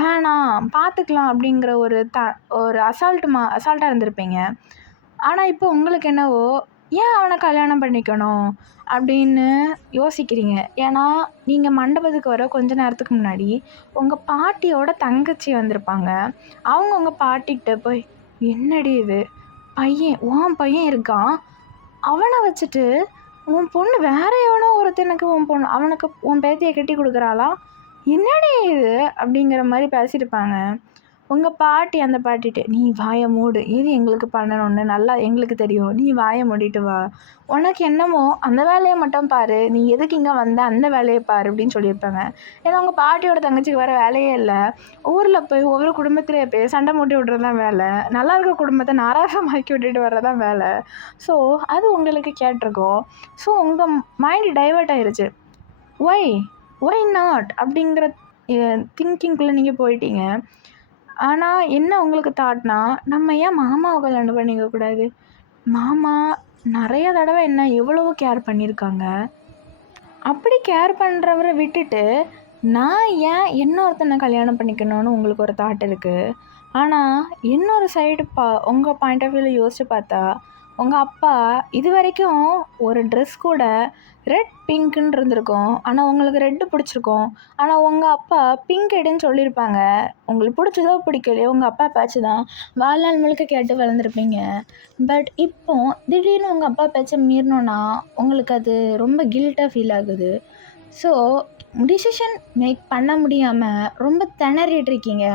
வேணாம் பார்த்துக்கலாம் அப்படிங்கிற ஒரு அசால்ட்டாக இருந்திருப்பீங்க. ஆனால் இப்போ உங்களுக்கு என்னவோ ஏன் அவனை கல்யாணம் பண்ணிக்கணும் அப்படின்னு யோசிக்கிறீங்க. ஏன்னா நீங்கள் மண்டபத்துக்கு வர கொஞ்ச நேரத்துக்கு முன்னாடி உங்கள் பாட்டியோட தங்கச்சி வந்திருப்பாங்க. அவங்க உங்கள் பாட்டிக்கிட்ட போய், என்னடி இது உன் பையன் இருக்கான், அவனை வச்சுட்டு உன் பொண்ணு வேற எவனோ ஒருத்தனுக்கு அவனுக்கு உன் பேத்தியை கட்டி கொடுக்குறாளா, என்னடி இது அப்படிங்கிற மாதிரி பேசியிருப்பாங்க. உங்கள் பாட்டி அந்த பாட்டிட்டு, நீ வாயை மூடு, இது எங்களுக்கு பண்ணணும்னு நல்லா எங்களுக்கு தெரியும், நீ வாயை மூடிட்டு வா, உனக்கு என்னமோ அந்த வேலையை மட்டும் பாரு, நீ எதுக்கு இங்கே வந்த அந்த வேலையை பாரு அப்படின்னு சொல்லியிருப்பாங்க. ஏன்னா உங்கள் பாட்டியோட தங்கச்சிக்கு வர வேலையே இல்லை. ஊரில் போய் ஒவ்வொரு குடும்பத்திலே போய் சண்டை மூட்டி விட்றது தான் வேலை. நல்லா இருக்க குடும்பத்தை நாராசமாக்கி விட்டுட்டு வர்றதான் வேலை. ஸோ அது உங்களுக்கு கேட்டிருக்கோம். ஸோ உங்கள் மைண்டு டைவர்ட் ஆயிடுச்சு. ஒய் நாட் அப்படிங்கிற திங்கிங்குள்ளே நீங்கள் போயிட்டீங்க. ஆனால் என்ன உங்களுக்கு தாட்னா, நம்ம ஏன் மாமாவை கல்யாணம் பண்ணிக்கக்கூடாது, மாமா நிறைய தடவை என்ன எவ்வளவோ கேர் பண்ணியிருக்காங்க, அப்படி கேர் பண்ணுறவரை விட்டுட்டு நான் ஏன் இன்னொருத்தனை கல்யாணம் பண்ணிக்கணும்னு உங்களுக்கு ஒரு தாட் இருக்குது. ஆனால் இன்னொரு சைடு உங்கள் பாயிண்ட் ஆஃப் வியூவில் யோசித்து பார்த்தா உங்கள் அப்பா இது வரைக்கும் ஒரு ட்ரெஸ் கூட ரெட் பிங்க்குன்னு இருந்திருக்கும். ஆனால் உங்களுக்கு ரெட்டு பிடிச்சிருக்கும். ஆனால் உங்கள் அப்பா பிங்க் எடுன்னு சொல்லியிருப்பாங்க. உங்களுக்கு பிடிச்சதோ பிடிக்கலையோ உங்கள் அப்பா பேச்சு தான் வாழ்நாள் முழுக்க கேட்டு வளர்ந்துருப்பீங்க. பட் இப்போ திடீர்னு உங்கள் அப்பா பேச்சை மீறினோன்னா உங்களுக்கு அது ரொம்ப கில்ட்டாக ஃபீல் ஆகுது. ஸோ டிசிஷன் மேக் பண்ண முடியாமல் ரொம்ப திணறிட்டு இருக்கீங்க.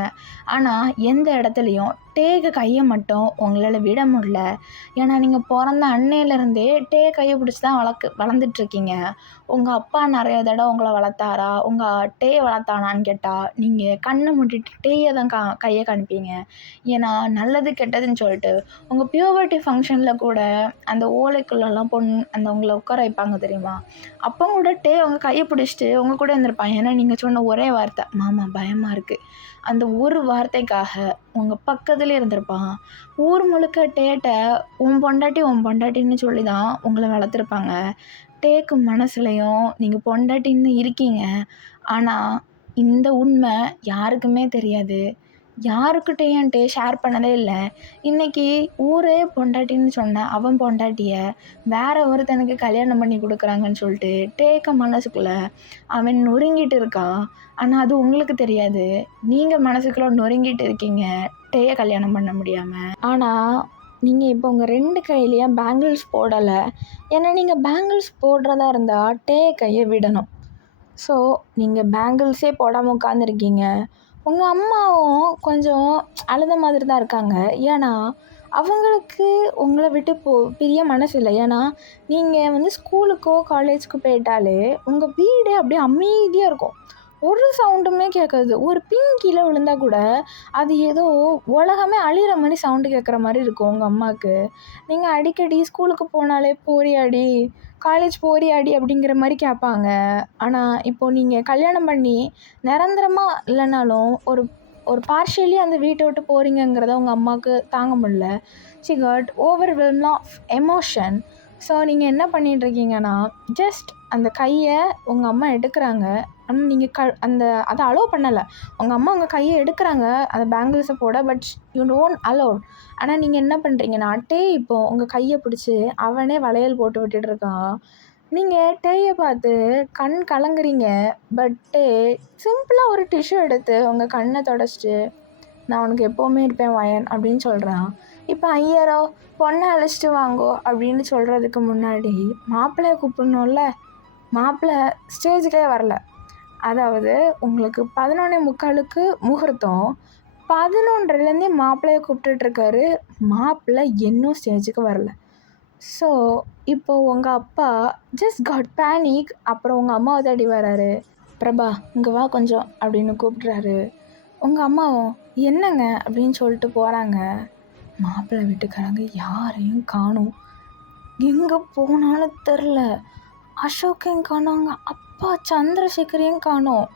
ஆனால் எந்த இடத்துலையும் டேக்கு கையை மட்டும் உங்களால் விட முடியல. ஏன்னா நீங்கள் பிறந்த அன்னையிலேருந்தே கையை பிடிச்சி தான் வளர்ந்துட்டுருக்கீங்க. உங்கள் அப்பா நிறைய தடவை உங்களை வளர்த்தாரா, உங்கள் வளர்த்தானான்னு கேட்டால் நீங்கள் கண்ணை மூடிட்டு டேயை தான் கையை காணிப்பீங்க. ஏன்னா நல்லது கெட்டதுன்னு சொல்லிட்டு உங்கள் பியூபர்ட்டி ஃபங்க்ஷனில் கூட அந்த ஓலைக்குள்ளெல்லாம் அந்த உங்களை உட்கார வைப்பாங்க தெரியுமா, அப்போ கூட உங்கள் கையை பிடிச்சிட்டு உங்கள் கூட இருந்திருப்பாங்க. ஏன்னா நீங்கள் சொன்ன ஒரே வார்த்தை, மாமா பயமாக இருக்குது, அந்த ஒரு வார்த்தைக்காக உங்கள் பக்கத்துலேயே இருந்திருப்பான். ஊர் முழுக்க டேட்டை உன் பொண்டாட்டின்னு சொல்லி தான் உங்களை வளர்த்துருப்பாங்க. டேக்கு மனசுலையும் நீங்கள் பொண்டாட்டின்னு இருக்கீங்க. ஆனால் இந்த உண்மை யாருக்குமே தெரியாது. யாருக்கிட்டையும் ஷேர் பண்ணதே இல்லை. இன்றைக்கி ஊரே பொண்டாட்டின்னு சொன்ன அவன் பொண்டாட்டியை வேற ஒருத்தனுக்கு கல்யாணம் பண்ணி கொடுக்குறாங்கன்னு சொல்லிட்டு டேக்க மனசுக்குள்ளே அவன் நொறுங்கிட்டு இருக்கான். ஆனால் அது உங்களுக்கு தெரியாது. நீங்கள் மனசுக்குள்ளே நொறுங்கிட்டு இருக்கீங்க டேயை கல்யாணம் பண்ண முடியாமல். ஆனால் நீங்கள் இப்போ உங்கள் 2 கையிலையும் பேங்கிள்ஸ் போடலை. ஏன்னா நீங்கள் பேங்கிள்ஸ் போடுறதா இருந்தால் கையை விடணும். ஸோ நீங்கள் பேங்கிள்ஸே போடாமல் உட்காந்துருக்கீங்க. உங்கள் அம்மாவும் கொஞ்சம் அழுத மாதிரி தான் இருக்காங்க. ஏன்னா அவங்களுக்கு உங்களை விட்டு பிரிய மனசு இல்லை. ஏன்னா நீங்கள் வந்து ஸ்கூலுக்கோ காலேஜுக்கு போயிட்டாலே உங்கள் வீடே அப்படியே அமைதியாக இருக்கும். ஒரு சவுண்டுமே கேட்காது. ஒரு பின் கீழே விழுந்தா கூட அது ஏதோ உலகமே அழிகிற மாதிரி சவுண்டு கேட்குற மாதிரி இருக்கும் உங்கள் அம்மாவுக்கு. நீங்கள் அடிக்கடி ஸ்கூலுக்கு போனாலே போறியாடி, காலேஜ் போறியாடி அப்படிங்கிற மாதிரி கேட்பாங்க. ஆனால் இப்போது நீங்கள் கல்யாணம் பண்ணி நிரந்தரமாக இல்லைனாலும் ஒரு ஒரு பார்ஷியலி அந்த வீட்டை விட்டு போகிறீங்கங்கிறத உங்கள் அம்மாவுக்கு தாங்க முடியல. She got overwhelmed of emotion. So நீங்கள் என்ன பண்ணிகிட்ருக்கீங்கன்னா, ஜஸ்ட் அந்த கையை உங்கள் அம்மா எடுக்கிறாங்க. ஆனால் நீங்கள் அதை அலோவ் பண்ணலை. உங்கள் அம்மா உங்கள் கையை எடுக்கிறாங்க அந்த பேங்கிள்ஸை போட. But you don't allow. ஆனால் நீங்கள் என்ன பண்ணுறீங்கன்னா, இப்போது உங்கள் கையை பிடிச்சி அவனே வளையல் போட்டு விட்டுட்ருக்கான். நீங்கள் டேயை பார்த்து கண் கலங்குறீங்க. பட்டு சிம்பிளாக ஒரு டிஷ்யூ எடுத்து உங்கள் கண்ணை தொடச்சிட்டு, நான் உனக்கு எப்போவுமே இருப்பேன் வயன் அப்படின்னு சொல்கிறான். இப்போ ஐயரோ பொண்ணை அழைச்சிட்டு வாங்கோ அப்படின்னு சொல்கிறதுக்கு முன்னாடி மாப்பிள்ளையை கூப்பிடணும்ல. மாப்பிள்ளை ஸ்டேஜுக்கே வரல. அதாவது உங்களுக்கு 11:45 முகூர்த்தம், 11:30லேருந்தே மாப்பிள்ளையை கூப்பிட்டுட்ருக்காரு. மாப்பிள்ளை இன்னும் ஸ்டேஜுக்கு வரல. ஸோ இப்போது உங்கள் அப்பா ஜஸ்ட் காட் பேனிக். அப்புறம் உங்கள் அம்மாவை தேடி வராரு. பிரபா இங்கே வா கொஞ்சம் அப்படின்னு கூப்பிட்றாரு. உங்கள் அம்மாவும் என்னங்க அப்படின்னு சொல்லிட்டு போகிறாங்க. மாப்பிள்ளை வீட்டுக்காரங்க யாரையும் காணும். எங்கே போனாலும் தெரில. அசோக்கையும் காணோங்க, அப்பா சந்திரசேகரையும் காணோம்.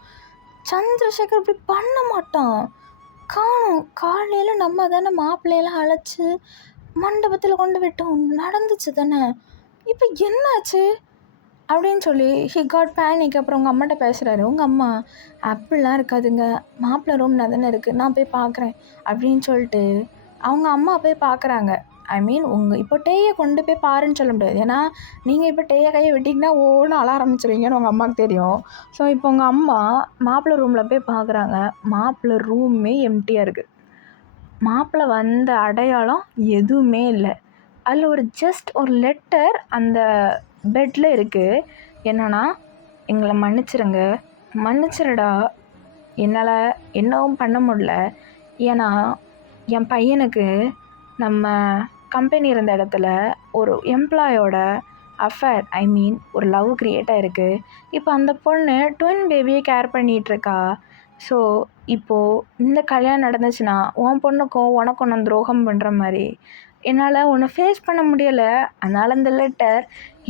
சந்திரசேகர் இப்படி பண்ண மாட்டான். காணோம். காலையில் நம்ம தானே மாப்பிள்ளையெல்லாம் அழைச்சி மண்டபத்தில் கொண்டு விட்டோம். நடந்துச்சு தானே, இப்போ என்னாச்சு அப்படின்னு சொல்லி ஹி காட் பேனிக். அப்புறம் உங்கள் அம்மாட்ட பேசுகிறாரு. உங்கள் அம்மா அப்படிலாம் இருக்காதுங்க, மாப்பிள்ளை ரூம் தானே இருக்குது, நான் போய் பார்க்குறேன் அப்படின்னு சொல்லிட்டு அவங்க அம்மா போய் பார்க்குறாங்க. ஐ மீன் இப்போ டேயை கொண்டு போய் பாருன்னு சொல்ல முடியாது. ஏன்னா நீங்கள் இப்போ டேயை கையை விட்டிங்கன்னா ஓன்னு அழ ஆரம்பிச்சிருவீங்கன்னு உங்கள் அம்மாவுக்கு தெரியும். ஸோ இப்போ உங்கள் அம்மா மாப்பிள்ளை ரூமில் போய் பார்க்குறாங்க. மாப்பிள்ளை ரூமே எம்டியாக இருக்குது. மாப்பிள்ளை வந்த அடையாளம் எதுவுமே இல்லை. அதில் ஜஸ்ட் ஒரு லெட்டர் அந்த பெட்டில் இருக்குது. என்னன்னா, எங்களை மன்னிச்சிருங்க, மன்னிச்சிருடா, என்னால் என்னவும் பண்ண முடியல. ஏன்னா என் பையனுக்கு நம்ம கம்பெனி இருந்த இடத்துல ஒரு எம்ப்ளாயோட அஃபேர், ஐ மீன் ஒரு லவ் க்ரியேட் ஆகிருக்கு. இப்போ அந்த பொண்ணு ட்வின் பேபியை கேர் பண்ணிகிட்ருக்கா. ஸோ இப்போது இந்த கல்யாணம் நடந்துச்சுன்னா உன் பொண்ணுக்கும் உனக்கும் நான் துரோகம் பண்ணுற மாதிரி என்னால் உன்னை ஃபேஸ் பண்ண முடியலை. அதனால் அந்த லெட்டர்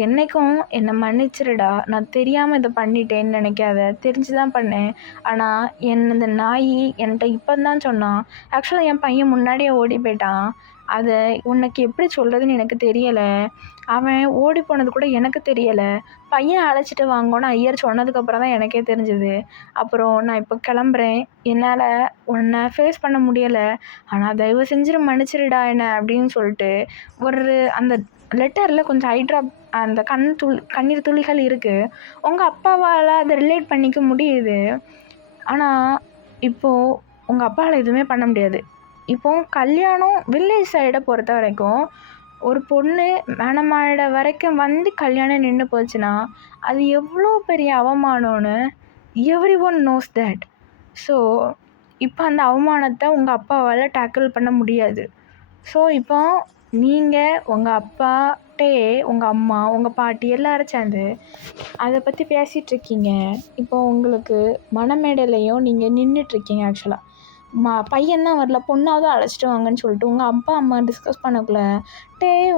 என்றைக்கும் என்னை மன்னிச்சிருடா, நான் தெரியாமல் இதை பண்ணிட்டேன்னு நினைக்காத, தெரிஞ்சு தான் பண்ணேன். ஆனால் இந்த நாய் என்கிட்ட இப்போ தான் சொன்னான். ஆக்சுவலாக என் பையன் முன்னாடியே ஓடி போயிட்டான். அதை உனக்கு எப்படி சொல்கிறதுன்னு எனக்கு தெரியலை. அவன் ஓடி போனது கூட எனக்கு தெரியலை. பையனை அழைச்சிட்டு வாங்கன்னு ஐயர் சொன்னதுக்கப்புறம் தான் எனக்கே தெரிஞ்சுது. அப்புறம் நான் இப்போ கிளம்புறேன், என்னால் உன்னை ஃபேஸ் பண்ண முடியலை, ஆனால் தயவு செஞ்சு மன்னிச்சிருடா என்ன அப்படின்னு சொல்லிட்டு அந்த லெட்டரில் கொஞ்சம் ஐ ட்ராப் அந்த கண்ணீர் துளிகள் இருக்குது. உங்கள் அப்பாவால் அதை ரிலேட் பண்ணிக்க முடியுது. ஆனால் இப்போது உங்கள் அப்பாவால் எதுவுமே பண்ண முடியாது. இப்போது கல்யாணம் வில்லேஜ் சைடை பொறுத்த வரைக்கும் ஒரு பொண்ணு மணமாட வரைக்கும் வந்து கல்யாணம் நின்று போச்சுன்னா அது எவ்வளோ பெரிய அவமானம்னு everyone knows that. So இப்போ அந்த அவமானத்தை உங்கள் அப்பாவால் டேக்கிள் பண்ண முடியாது. ஸோ இப்போ நீங்கள் உங்கள் அப்பாட்டே உங்கள் அம்மா உங்கள் பாட்டி எல்லோரும் சேர்ந்து அதை பற்றி பேசிகிட்ருக்கீங்க. இப்போ உங்களுக்கு மணமேடையிலையும் நீங்கள் நின்றுட்டுருக்கீங்க. ஆக்சுவலாக பையன்தான் வரல, பொண்ணாவது அழைச்சிட்டு வாங்கன்னு சொல்லிட்டு உங்கள் அப்பா அம்மா டிஸ்கஸ் பண்ணக்குள்ள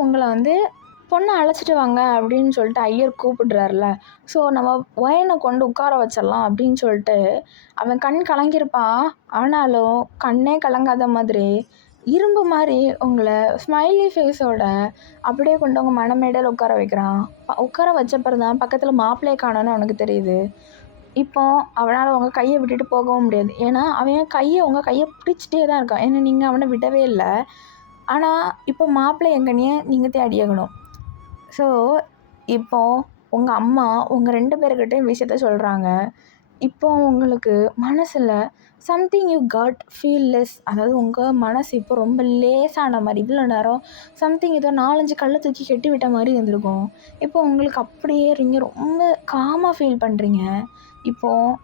உங்களை வந்து பொண்ணை அழைச்சிட்டு வாங்க அப்படின்னு சொல்லிட்டு ஐயர் கூப்பிடுறாருல. ஸோ நம்ம வயனை கொண்டு உட்கார வச்சிடலாம் அப்படின்னு சொல்லிட்டு அவன் கண் கலங்கியிருப்பான். ஆனாலும் கண்ணே கலங்காத மாதிரி இரும்பு மாதிரி உங்களை ஸ்மைலி ஃபேஸோட அப்படியே கொண்டு அவங்க மணமேடையில் உட்கார வைக்கிறான். உட்கார வச்சப்பறம் தான் பக்கத்தில் மாப்பிள்ளையை காணோன்னு அவனுக்கு தெரியுது. இப்போ அவனால் உங்கள் கையை விட்டுட்டு போகவும் முடியாது. ஏன்னா அவன் உங்கள் கையை பிடிச்சிட்டே தான் இருக்கான். ஏன்னா நீங்கள் அவனை விடவே இல்லை. ஆனால் இப்போ மாப்பிள்ளை எங்கனையே நீங்கள் தேடியாகணும். ஸோ இப்போது உங்கள் அம்மா உங்கள் 2 பேர்கிட்டையும் விஷயத்த சொல்கிறாங்க. இப்போ உங்களுக்கு மனசில் something you got feel less, அதாவது உங்கள் மனசு இப்போ ரொம்ப லேசான மாதிரி, இவ்வளோ நேரம் சம்திங் ஏதோ 4-5 கல்லை தூக்கி கெட்டி விட்ட மாதிரி இருந்திருக்கும். இப்போ உங்களுக்கு அப்படியே நீங்கள் ரொம்ப காமாக ஃபீல் பண்ணுறீங்க. இப்போது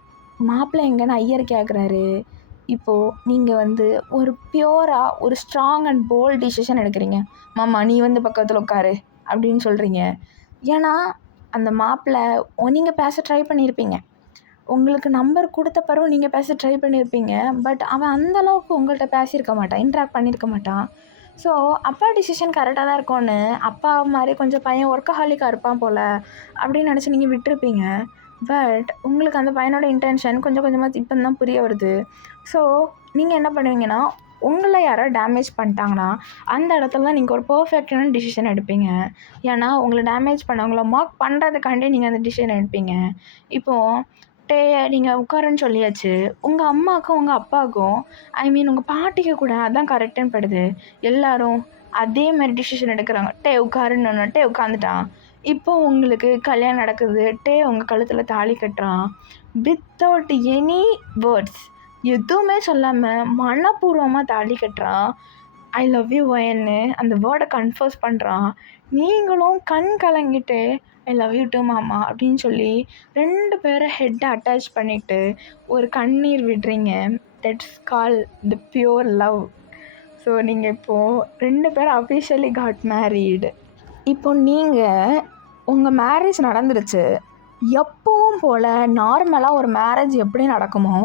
மாப்பிள்ளை எங்கன்னு ஐயர் கேட்குறாரு. இப்போது நீங்கள் ஒரு பியூராக ஒரு ஸ்ட்ராங் அண்ட் போல்ட் டிசிஷன் எடுக்கிறீங்க. மாமா நீ பக்கத்தில் உட்காரு அப்படின்னு சொல்கிறீங்க. ஏன்னா அந்த மாப்பிள்ளை நீங்கள் பேச ட்ரை பண்ணியிருப்பீங்க. உங்களுக்கு நம்பர் கொடுத்த பிறகு நீங்கள் பேச ட்ரை பண்ணியிருப்பீங்க. பட் அவன் அந்தளவுக்கு உங்கள்கிட்ட பேசியிருக்க மாட்டான், இன்ட்ராக்ட் பண்ணியிருக்க மாட்டான். ஸோ அப்பா டிசிஷன் கரெக்டாக தான் இருக்கும்னு அப்பா மாதிரி கொஞ்சம் பையன் ஒர்க்கஹாலிக்காக இருப்பான் போல் அப்படின்னு நினச்சி நீங்கள் விட்டுருப்பீங்க. பட் உங்களுக்கு அந்த பையனோட இன்டென்ஷன் கொஞ்சம் கொஞ்சமாக இப்போ தான் புரிய வருது. ஸோ நீங்கள் என்ன பண்ணுவீங்கன்னா, உங்களை யாரோ டேமேஜ் பண்ணிட்டாங்கன்னா அந்த இடத்துல தான் நீங்கள் ஒரு பர்ஃபெக்டான டிசிஷன் எடுப்பீங்க. ஏன்னா உங்களை டேமேஜ் பண்ணவங்கள மார்க் பண்ணுறதுக்காண்டி நீங்கள் அந்த டிசிஷன் எடுப்பீங்க. இப்போது நீங்கள் உட்காருன்னு சொல்லியாச்சு. உங்கள் அம்மாவுக்கும் உங்கள் அப்பாவுக்கும் உங்கள் பாட்டிக்கு கூட அதான் கரெக்டுன்னு படுது. எல்லாரும் அதே மாதிரி டிசிஷன் எடுக்கிறாங்க. உட்காருன்னு உட்காந்துட்டான். இப்போ உங்களுக்கு கல்யாணம் நடக்குது. உங்கள் கழுத்தில் தாலி கட்டுறான். வித்தவுட் எனி வேர்ட்ஸ், எதுவுமே சொல்லாமல் மனப்பூர்வமாக தாலி கட்டுறான். ஐ லவ் யூ வயன்னு அந்த வேர்டை கன்ஃபர்ஸ் பண்ணுறான். நீங்களும் கண் கலங்கிட்டு ஐ லவ் யூ டூ மாமா அப்படின்னு சொல்லி 2 பேரை ஹெட்டை அட்டாச் பண்ணிவிட்டு ஒரு கண்ணீர் விடுறீங்க. That's call the pure love. So நீங்கள் இப்போது 2 பேரும் அஃபிஷியலி காட் மேரீடு. இப்போ நீங்கள் உங்கள் மேரேஜ் நடந்துருச்சு. எப்பவும் போல் நார்மலாக ஒரு மேரேஜ் எப்படி நடக்குமோ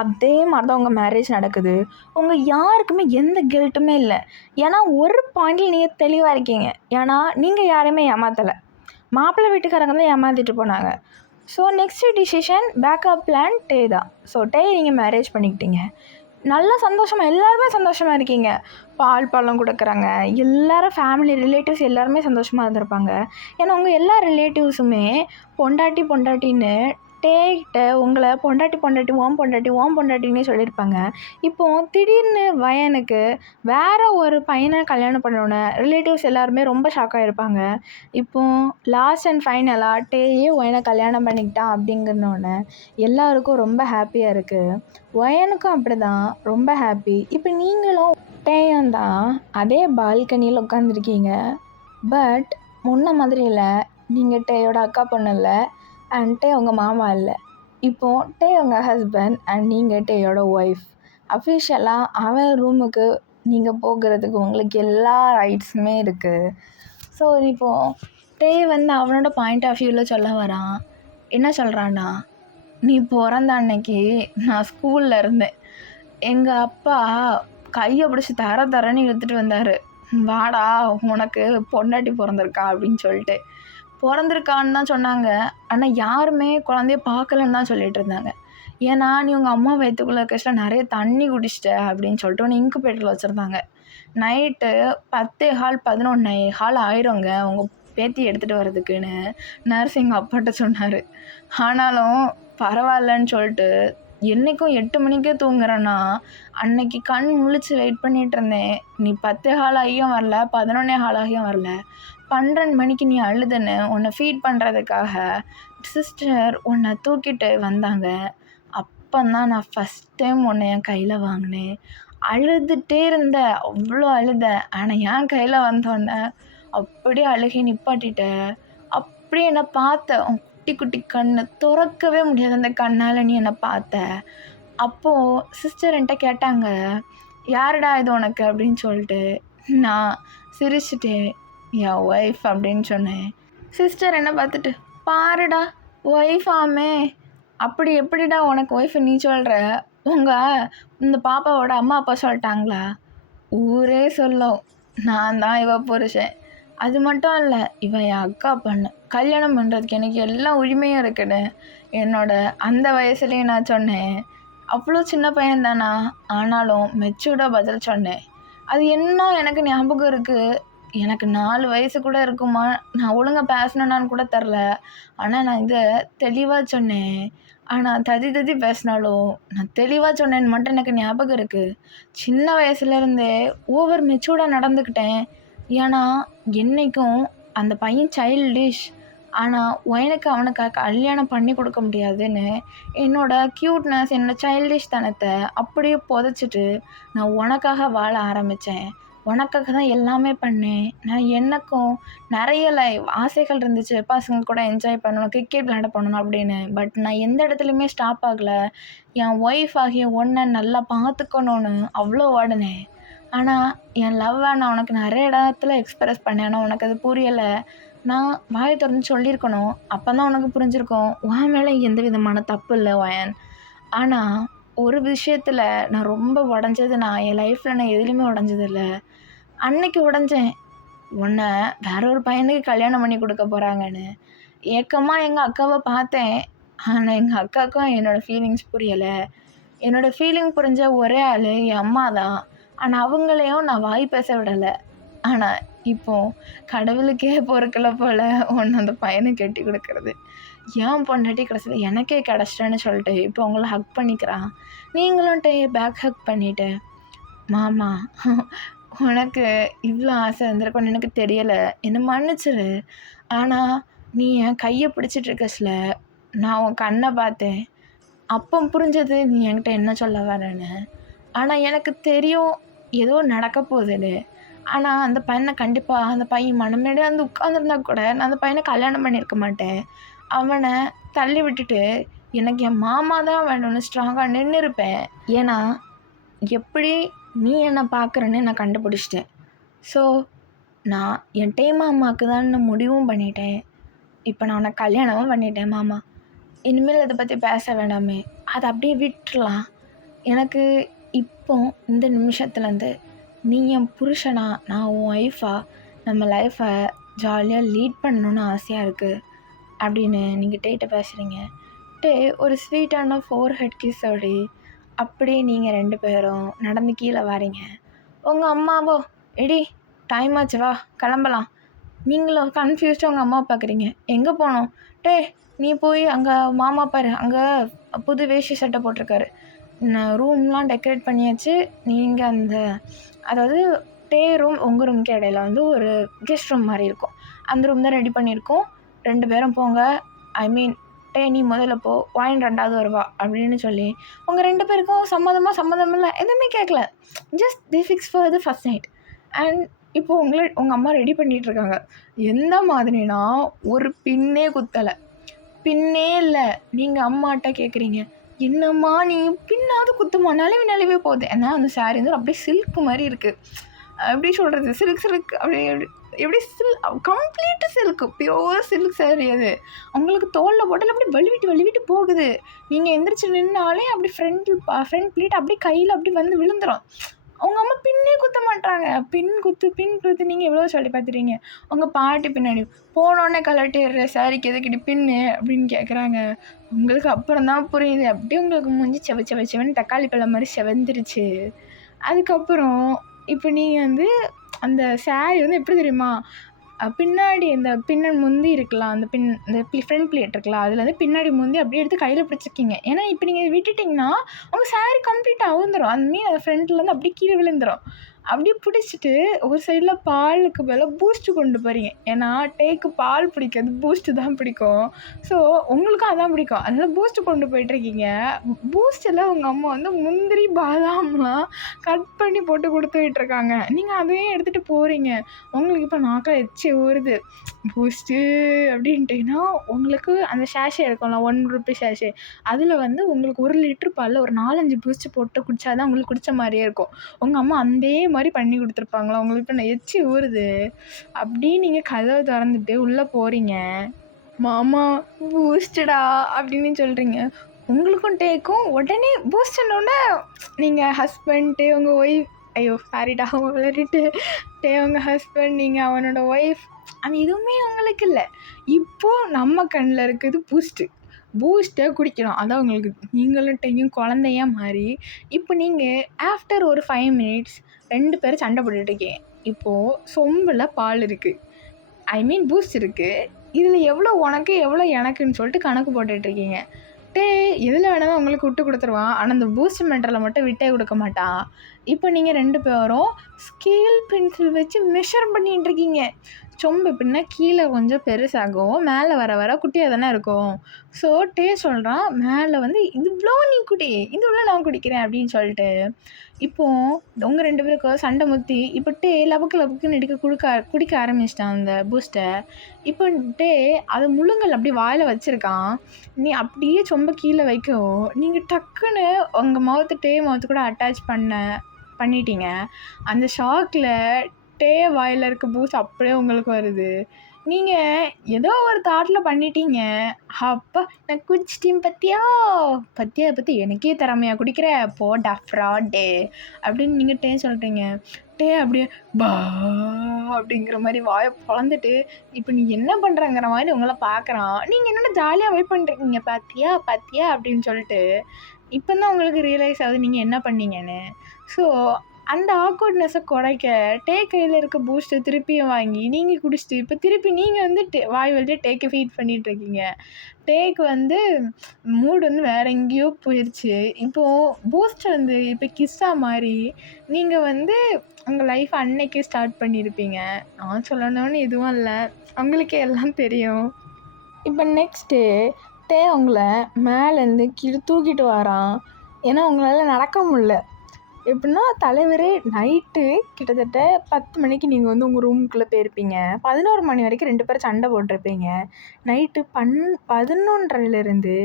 அதே மாதிரி தான் உங்கள் மேரேஜ் நடக்குது. உங்கள் யாருக்குமே எந்த கில்ட்டுமே இல்லை. ஏன்னா ஒரு பாயிண்டில் நீங்கள் தெளிவாக இருக்கீங்க. ஏன்னா நீங்கள் யாரையுமே ஏமாற்றலை. மாப்பிள்ளை வீட்டுக்காரங்க தான் ஏமாற்றிட்டு போனாங்க. So next decision backup plan தான். ஸோ நீங்கள் மேரேஜ் பண்ணிக்கிட்டீங்க. நல்லா சந்தோஷமாக எல்லாருமே சந்தோஷமாக இருக்கீங்க. பால் பழம் கொடுக்குறாங்க. எல்லோரும் ஃபேமிலி ரிலேட்டிவ்ஸ் எல்லாருமே சந்தோஷமாக இருந்திருப்பாங்க. ஏன்னா உங்கள் எல்லா ரிலேட்டிவ்ஸுமே பொண்டாட்டின்னு கிட்ட உங்களை பொண்டாட்டி ஓம் பொண்டாட்டின்னே சொல்லியிருப்பாங்க. இப்போது திடீர்னு வயனுக்கு வேறு ஒரு பையனை கல்யாணம் பண்ணோன்னே ரிலேட்டிவ்ஸ் எல்லாருமே ரொம்ப ஷாக்காக இருப்பாங்க. இப்போது லாஸ்ட் அண்ட் ஃபைனலாக வயனை கல்யாணம் பண்ணிக்கிட்டான் அப்படிங்கிறனோடனே எல்லாருக்கும் ரொம்ப ஹாப்பியாக இருக்குது. வயனுக்கும் அப்படி தான் ரொம்ப ஹாப்பி. இப்போ நீங்களும் தான் அதே பால்கனியில் உட்காந்துருக்கீங்க. பட் முன்ன மாதிரி இல்லை. நீங்கள் டேயோட அக்கா பொண்ணு இல்லை அண்ட் உங்கள் மாமா இல்லை. இப்போது உங்கள் ஹஸ்பண்ட் அண்ட் நீங்கள் டேயோட ஒய்ஃப். அஃபிஷியலாக அவன் ரூமுக்கு நீங்கள் போகிறதுக்கு உங்களுக்கு எல்லா ரைட்ஸுமே இருக்குது. ஸோ இப்போது அவனோட பாயிண்ட் ஆஃப் வியூவில் சொல்ல வரான். என்ன சொல்கிறான்னா, நீ பிறந்த அன்னைக்கு நான் ஸ்கூலில் இருந்தேன். எங்கள் அப்பா கையை பிடிச்சி தரன்னு இழுத்துட்டு வந்தார். வாடா உனக்கு பொண்டாட்டி பிறந்திருக்கா அப்படின்னு சொல்லிட்டு. பிறந்திருக்கான்னு தான் சொன்னாங்க. ஆனால் யாருமே குழந்தைய பார்க்கலன்னு தான் சொல்லிகிட்டு இருந்தாங்க. ஏன்னா நீ உங்கள் அம்மா வயிற்றுக்குள்ளே இருக்கச்சில் நிறைய தண்ணி குடிச்சிட்ட அப்படின்னு சொல்லிட்டு ஒன்று இன்குபேட்டரில் வச்சுருந்தாங்க. நைட்டு 10:15 11 ஆயிருங்க உங்கள் பேத்தி எடுத்துகிட்டு வர்றதுக்குன்னு நர்ஸ் எங்கள் அப்பாட்ட சொன்னார். ஆனாலும் பரவாயில்லன்னு சொல்லிட்டு என்றைக்கும் 8 மணிக்கே தூங்குறேன்னா அன்னைக்கு கண் முழிச்சு வெயிட் பண்ணிகிட்டு இருந்தேன். நீ 10:15 ஆகியும் வரல, 11:15 ஆகியும் வரல. 12 மணிக்கு நீ அழுதுன்னு உன்னை ஃபீட் பண்ணுறதுக்காக சிஸ்டர் உன்னை தூக்கிட்டு வந்தாங்க. அப்போந்தான் நான் ஃபஸ்ட் டைம் உன்னை என் கையில் வாங்கினேன். அழுதுகிட்டே இருந்த, அவ்வளோ அழுத. ஆனால் என் கையில் வந்தோடனே அப்படியே அழுகி நிப்பாட்டிட்ட. அப்படியே என்னை பார்த்த குட்டி குட்டி கண்ணு திறக்கவே முடியாது. அந்த கண்ணால் நீ என்னை பார்த்த. அப்போது சிஸ்டர் என்கிட்ட கேட்டாங்க, யாருடா இது உனக்கு அப்படின்னு சொல்லிட்டு. நான் சிரிச்சுட்டு என் ஒய்ஃப் அப்படின்னு சொன்னேன். சிஸ்டர் என்னை பார்த்துட்டு, பாருடா ஒய்ஃபாமே, அப்படி எப்படிடா உனக்கு ஒய்ஃபு நீ சொல்கிற? இந்த பாப்பாவோட அம்மா அப்பா சொல்லிட்டாங்களா? ஊரே சொல்லும் நான் தான் இவ புருஷன். அது மட்டும் இல்லை, இவன் என் அக்கா பொண்ணு. கல்யாணம் பண்ணுறதுக்கு எனக்கு எல்லா உரிமையும் இருக்குன்னு என்னோட அந்த வயசுலேயே நான் சொன்னேன். அவ்வளோ சின்ன பையன்தானா, ஆனாலும் மெச்சூர்டாக பதில் சொன்னேன். அது இன்னும் எனக்கு ஞாபகம் இருக்குது. எனக்கு 4 வயசு கூட இருக்குமா, நான் ஒழுங்காக பேசினேனான்னு கூட தெரில. ஆனால் நான் இதை தெளிவாக சொன்னேன். ஆனால் ததி பேசினாலும் நான் தெளிவாக சொன்னேன்னு மட்டும் எனக்கு ஞாபகம் இருக்குது. சின்ன வயசுலேருந்தே ஓவர் மெச்சூர்டாக நடந்துக்கிட்டேன். ஏன்னா என்றைக்கும் அந்த பையன் சைல்டிஷ். ஆனால் எனக்கு அவனுக்கு கல்யாணம் பண்ணி கொடுக்க முடியாதுன்னு என்னோடய க்யூட்னஸ், என்னோடய சைல்டிஷ் தனத்தை அப்படியே புதைச்சிட்டு நான் உனக்காக வாழ ஆரம்பித்தேன். உனக்காக தான் எல்லாமே பண்ணேன். நான் எனக்கும் நிறைய ஆசைகள் இருந்துச்சு. பசங்க கூட என்ஜாய் பண்ணணும், கிரிக்கெட் விளையாட போகணும் அப்படின்னு. பட் நான் எந்த இடத்துலையுமே ஸ்டாப் ஆகலை. என் ஒய்ஃப் ஆகிய ஒன்றை நல்லா பார்த்துக்கணுன்னு அவ்வளோ ஓடினேன். ஆனால் என் லவ்வை நான் உனக்கு நிறைய இடத்துல எக்ஸ்ப்ரெஸ் பண்ணேன். ஆனால் உனக்கு அது புரியலை. நான் வாயை திறந்து சொல்லியிருக்கணும். அப்போ தான் உனக்கு புரிஞ்சிருக்கும். உன் மேலே எந்த விதமான தப்பு இல்லை வயன். ஆனால் ஒரு விஷயத்தில் நான் ரொம்ப உடஞ்சது, நான் என் லைஃப்பில் நான் எதுலேயுமே உடஞ்சதில்லை. அன்னைக்கு உடஞ்சேன், உன்னை வேற ஒரு பையனுக்கு கல்யாணம் பண்ணி கொடுக்க போகிறாங்கன்னு. ஏக்கமாக எங்கள் அக்காவை பார்த்தேன். ஆனால் எங்கள் அக்காவுக்கும் என்னோடய ஃபீலிங்ஸ் புரியலை. என்னோடய ஃபீலிங் புரிஞ்ச ஒரே ஆள் என் அம்மா தான். ஆனால் அவங்களையும் நான் வாய் பேச விடலை. ஆனால் இப்போது கடவுளுக்கே பொறுக்கலை போல் ஒன்று அந்த பையனை கட்டி கொடுக்கறது. ஏன் பொண்டாட்டி கிடச்சது எனக்கே கிடச்சிட்டேன்னு சொல்லிட்டு இப்போ அவங்கள ஹக் பண்ணிக்கிறான். நீங்களும் பேக் ஹக் பண்ணிவிட்டு, மாமா உனக்கு இவ்வளோ ஆசை இருந்திருக்கும்னு எனக்கு தெரியலை, என்னை மன்னிச்சிரு. ஆனால் நீ என் கையை பிடிச்சிட்ருக்கச்சில நான் உன் கண்ணை பார்த்தேன். அப்போ புரிஞ்சது நீ என்கிட்ட என்ன சொல்ல வரேன்னு. ஆனால் எனக்கு தெரியும் ஏதோ நடக்க போகுதுன்னு. ஆனால் அந்த பையனை கண்டிப்பாக அந்த பையன் மனமேடே வந்து உட்காந்துருந்தா கூட நான் அந்த பையனை கல்யாணம் பண்ணியிருக்க மாட்டேன். அவனை தள்ளி விட்டுட்டு எனக்கு என் மாமா தான் வேணும்னு ஸ்ட்ராங்காக நின்று இருப்பேன். ஏன்னா எப்படி நீ என்னை பார்க்குறேன்னு நான் கண்டுபிடிச்சிட்டேன். ஸோ நான் என் மாமாவுக்கு தான் முடிவும் பண்ணிட்டேன். இப்போ நான் உனக்கு கல்யாணமும் பண்ணிட்டேன் மாமா. இனிமேல் அதை பற்றி பேச வேண்டாமே, அதை அப்படியே விட்டுறலாம். எனக்கு இப்போ இந்த நிமிஷத்துலேருந்து நீ என் புருஷனா, நான் உன் ஒய்ஃபா, நம்ம லைஃப்பை ஜாலியாக லீட் பண்ணணுன்னு ஆசையாக இருக்குது அப்படின்னு நீங்கள் டேட்ட பேசுகிறீங்க. ஒரு ஸ்வீட்டான 4 ஹெட் கிஸ்ஸோடி அப்படியே நீங்கள் 2 பேரும் நடந்து கீழே வாரீங்க. உங்கள் அம்மாவோ எடி டைம் ஆச்சு வா கிளம்பலாம். நீங்களும் கன்ஃபியூஸ்டாக உங்கள் அம்மாவை பார்க்குறீங்க. எங்கே போனோம்? நீ போய் அங்கே மாமா பாரு, அங்கே புது வேஷ்டி சட்டை போட்டிருக்காரு, ரூம்லாம் டெக்கரேட் பண்ணியாச்சு. நீங்கள் அந்த அதாவது ரூம் உங்கள் ரூமுக்கு இடையில வந்து ஒரு கெஸ்ட் ரூம் மாதிரி இருக்கும், அந்த ரூம் தான் ரெடி பண்ணியிருக்கோம். 2 பேரும் போங்க. ஐ மீன் நீ முதல்ல போ, வாயின் 2வது வருவா அப்படின்னு சொல்லி உங்கள் 2 பேருக்கும் சம்மதம் இல்லை, எதுவுமே கேட்கல. Just they fix for the first night. And இப்போது உங்கள் அம்மா ரெடி பண்ணிகிட்ருக்காங்க. எந்த மாதிரினா ஒரு பின்னே குத்தலை, பின்னே இல்லை. நீங்கள் அம்மாட்ட கேட்குறீங்க, என்னம்மா நீ பின்னாவது குத்துமா, நழுவே போகுது. ஏன்னா அந்த சாரீ வந்து அப்படியே சில்க் மாதிரி இருக்குது. எப்படி சொல்கிறது, சில்க் அப்படியே எப்படி complete silk, pure silk sari. அது அவங்களுக்கு தோலில் போட்டால் அப்படி வலிவிட்டு போகுது. நீங்கள் எந்திரிச்சு நின்னாலே அப்படி ஃப்ரண்ட் ப்ளீட் அப்படியே கையில் அப்படி வந்து விழுந்துடும். அவங்க அம்மா பின்னே குத்த மாட்டாங்க. பின் குத்து நீங்கள் எவ்வளோ சொல்லி பார்த்துறீங்க. உங்கள் பாட்டி பின்னாடி போனோடனே கலட்டிடுற சாரிக்கு எதுக்கிட்டு பின்னு அப்படின்னு கேட்குறாங்க. உங்களுக்கு அப்புறம் தான் புரியுது. அப்படியே உங்களுக்கு மூஞ்சி செவன்னு தக்காளி பழம் மாதிரி செவந்துருச்சு. அதுக்கப்புறம் இப்போ நீங்கள் வந்து அந்த சாரீ வந்து எப்படி தெரியுமா, பின்னாடி இந்த பின்னல் முந்தி இருக்கலாம், இந்த ஃப்ரண்ட் ப்ளேட் இருக்கலாம், அதில் வந்து பின்னாடி முந்தி அப்படியே எடுத்து கையில் பிடிச்சிருக்கீங்க. ஏன்னா இப்போ நீங்கள் விட்டுட்டிங்கன்னா உங்கள் சாரீ கம்ப்ளீட்டாக அவுந்துடும். அந்த மீன் அந்த ஃப்ரண்ட்லேருந்து அப்படியே கீழே விழுந்துடும். அப்படியே பிடிச்சிட்டு ஒரு சைடில் பாலுக்கு பதிலாக பூஸ்ட்டு கொண்டு போகிறீங்க. ஏன்னா பால் பிடிக்காது, பூஸ்ட்டு தான் பிடிக்கும். ஸோ உங்களுக்கும் அதான் பிடிக்கும், அதனால் பூஸ்ட்டு கொண்டு போயிட்டுருக்கீங்க. பூஸ்ட்டில் உங்கள் அம்மா வந்து முந்திரி பாதாம்லாம் கட் பண்ணி போட்டு கொடுத்துக்கிட்டுருக்காங்க. நீங்கள் அதையும் எடுத்துகிட்டு போகிறீங்க. உங்களுக்கு இப்போ நாக்கில் எச்சி ஊறுது. பூஸ்ட்டு அப்படின்ட்டிங்கன்னா உங்களுக்கு அந்த ஷேஷே இருக்கும்ல, 1 ரூபி ஷேஷே, அதில் வந்து உங்களுக்கு 1 லிட்ரு பாலில் ஒரு 4-5 பூஸ்ட்டு போட்டு குடித்தா தான் உங்களுக்கு குடித்த மாதிரியே இருக்கும். உங்கள் அம்மா அதே மாதிரி பண்ணி கொடுத்துருப்பாங்களா உங்களுக்கு. இப்போ நான் எச்சி ஊறுது. அப்படியே நீங்கள் கதவை திறந்துட்டு உள்ளே போகிறீங்க. மாமா பூஸ்டடா அப்படின்னு சொல்கிறீங்க. உங்களுக்கும் டேக்கும் உடனே பூஸ்டனோடனே நீங்கள் ஹஸ்பண்ட்டு உங்கள் ஒய்ஃப், ஐயோ சாரிடா விளையாடிட்டு உங்கள் ஹஸ்பண்ட், நீங்கள் அவனோட ஒய்ஃப், அது எதுவுமே உங்களுக்கு இல்லை. இப்போது நம்ம கண்ணில் இருக்குது பூஸ்ட்டை குடிக்கணும். அதான் உங்களுக்கு நீங்களும் குழந்தையா மாறி இப்போ நீங்கள் ஆஃப்டர் ஒரு 5 மினிட்ஸ் 2 பேரும் சண்டை போட்டுட்ருக்கீங்க. இப்போது சொம்பில் பால் இருக்குது, ஐ மீன் பூஸ்ட் இருக்குது. இதில் எவ்வளோ உனக்கு எவ்வளோ எனக்குன்னு சொல்லிட்டு கணக்கு போட்டுட்ருக்கீங்க. எதில் வேணாலும் உங்களுக்கு விட்டு கொடுத்துருவான், ஆனால் அந்த பூஸ்ட் மெட்டரில் மட்டும் விட்டே கொடுக்க மாட்டான். இப்போ நீங்கள் 2 பேரும் ஸ்கேல் பென்சில் வச்சு மெஷர் பண்ணிகிட்டு இருக்கீங்க. சொம்பு எப்படின்னா கீழே கொஞ்சம் பெருசாகும், மேலே வர வர குட்டியாக தானே இருக்கும். ஸோ டே சொல்கிறான், மேலே வந்து இது இவ்வளோ நீ குடி, இது இவ்வளோ நான் குடிக்கிறேன் அப்படின்னு சொல்லிட்டு. இப்போது உங்கள் 2 பேருக்கும் சண்டை முற்றி இப்போ டே லபக்கு லபக்குன்னு எடுக்க குடிக்க ஆரம்பிச்சிட்டான் அந்த பூஸ்ட்டை. இப்போ டே அதை முழுங்கல் அப்படி வாயில் வச்சுருக்கான். நீ அப்படியே சொம்ப கீழே வைக்கவும் நீங்கள் டக்குன்னு உங்கள் டே மவுத்து கூட அட்டாச் பண்ணிட்டீங்க. அந்த ஷாக்கில் டே வாயில் இருக்க பூஸ்ட் அப்படியே உங்களுக்கு வருது. நீங்கள் ஏதோ ஒரு தாட்டில் பண்ணிட்டீங்க. அப்பா நான் குடிச்சிட்டேன் பத்தியா பற்றி எனக்கே திறமையாக குடிக்கிற போடா ஃப்ராடே அப்படின்னு நீங்கள் டே சொல்கிறீங்க. டே அப்படியே பா அப்படிங்கிற மாதிரி வாயை பொழந்துட்டு இப்போ நீ என்ன பண்ணுறங்கிற மாதிரி உங்களை பார்க்குறான். நீங்கள் என்னென்ன ஜாலியாக வெயிட் பண்ணுறீங்க பாத்தியா அப்படின்னு சொல்லிட்டு. இப்போ தான் உங்களுக்கு ரியலைஸ் ஆகுது நீங்கள் என்ன பண்ணீங்கன்னு. ஸோ அந்த ஆக்வர்ட்னஸை குறைக்க டே கையில் இருக்க பூஸ்ட்டை திருப்பியும் வாங்கி நீங்கள் குடிச்சிட்டு இப்போ திருப்பி நீங்கள் வந்து வாய் வழிட்டு டேக்கு ஃபீட் பண்ணிகிட்ருக்கீங்க. டேக்கு வந்து மூடு வந்து வேறு எங்கேயோ போயிடுச்சு. இப்போது பூஸ்ட் வந்து இப்போ கிஸ்ஸாக மாதிரி நீங்கள் வந்து உங்கள் லைஃப் அன்னைக்கே ஸ்டார்ட் பண்ணியிருப்பீங்க. நான் சொல்லணும்னு எதுவும் இல்லை, உங்களுக்கே எல்லாம் தெரியும். இப்போ நெக்ஸ்ட்டு டே உங்களை மேலேருந்து கீழே தூக்கிட்டு வரான். ஏன்னா உங்களால் நடக்க முடில. எப்படின்னா தலைவரே நைட்டு கிட்டத்தட்ட 10 மணிக்கு நீங்கள் வந்து உங்கள் ரூமுக்குள்ளே போயிருப்பீங்க. 11 மணி வரைக்கும் 2 பேரும் சண்டை போட்டிருப்பீங்க. நைட்டு 11:30லேருந்து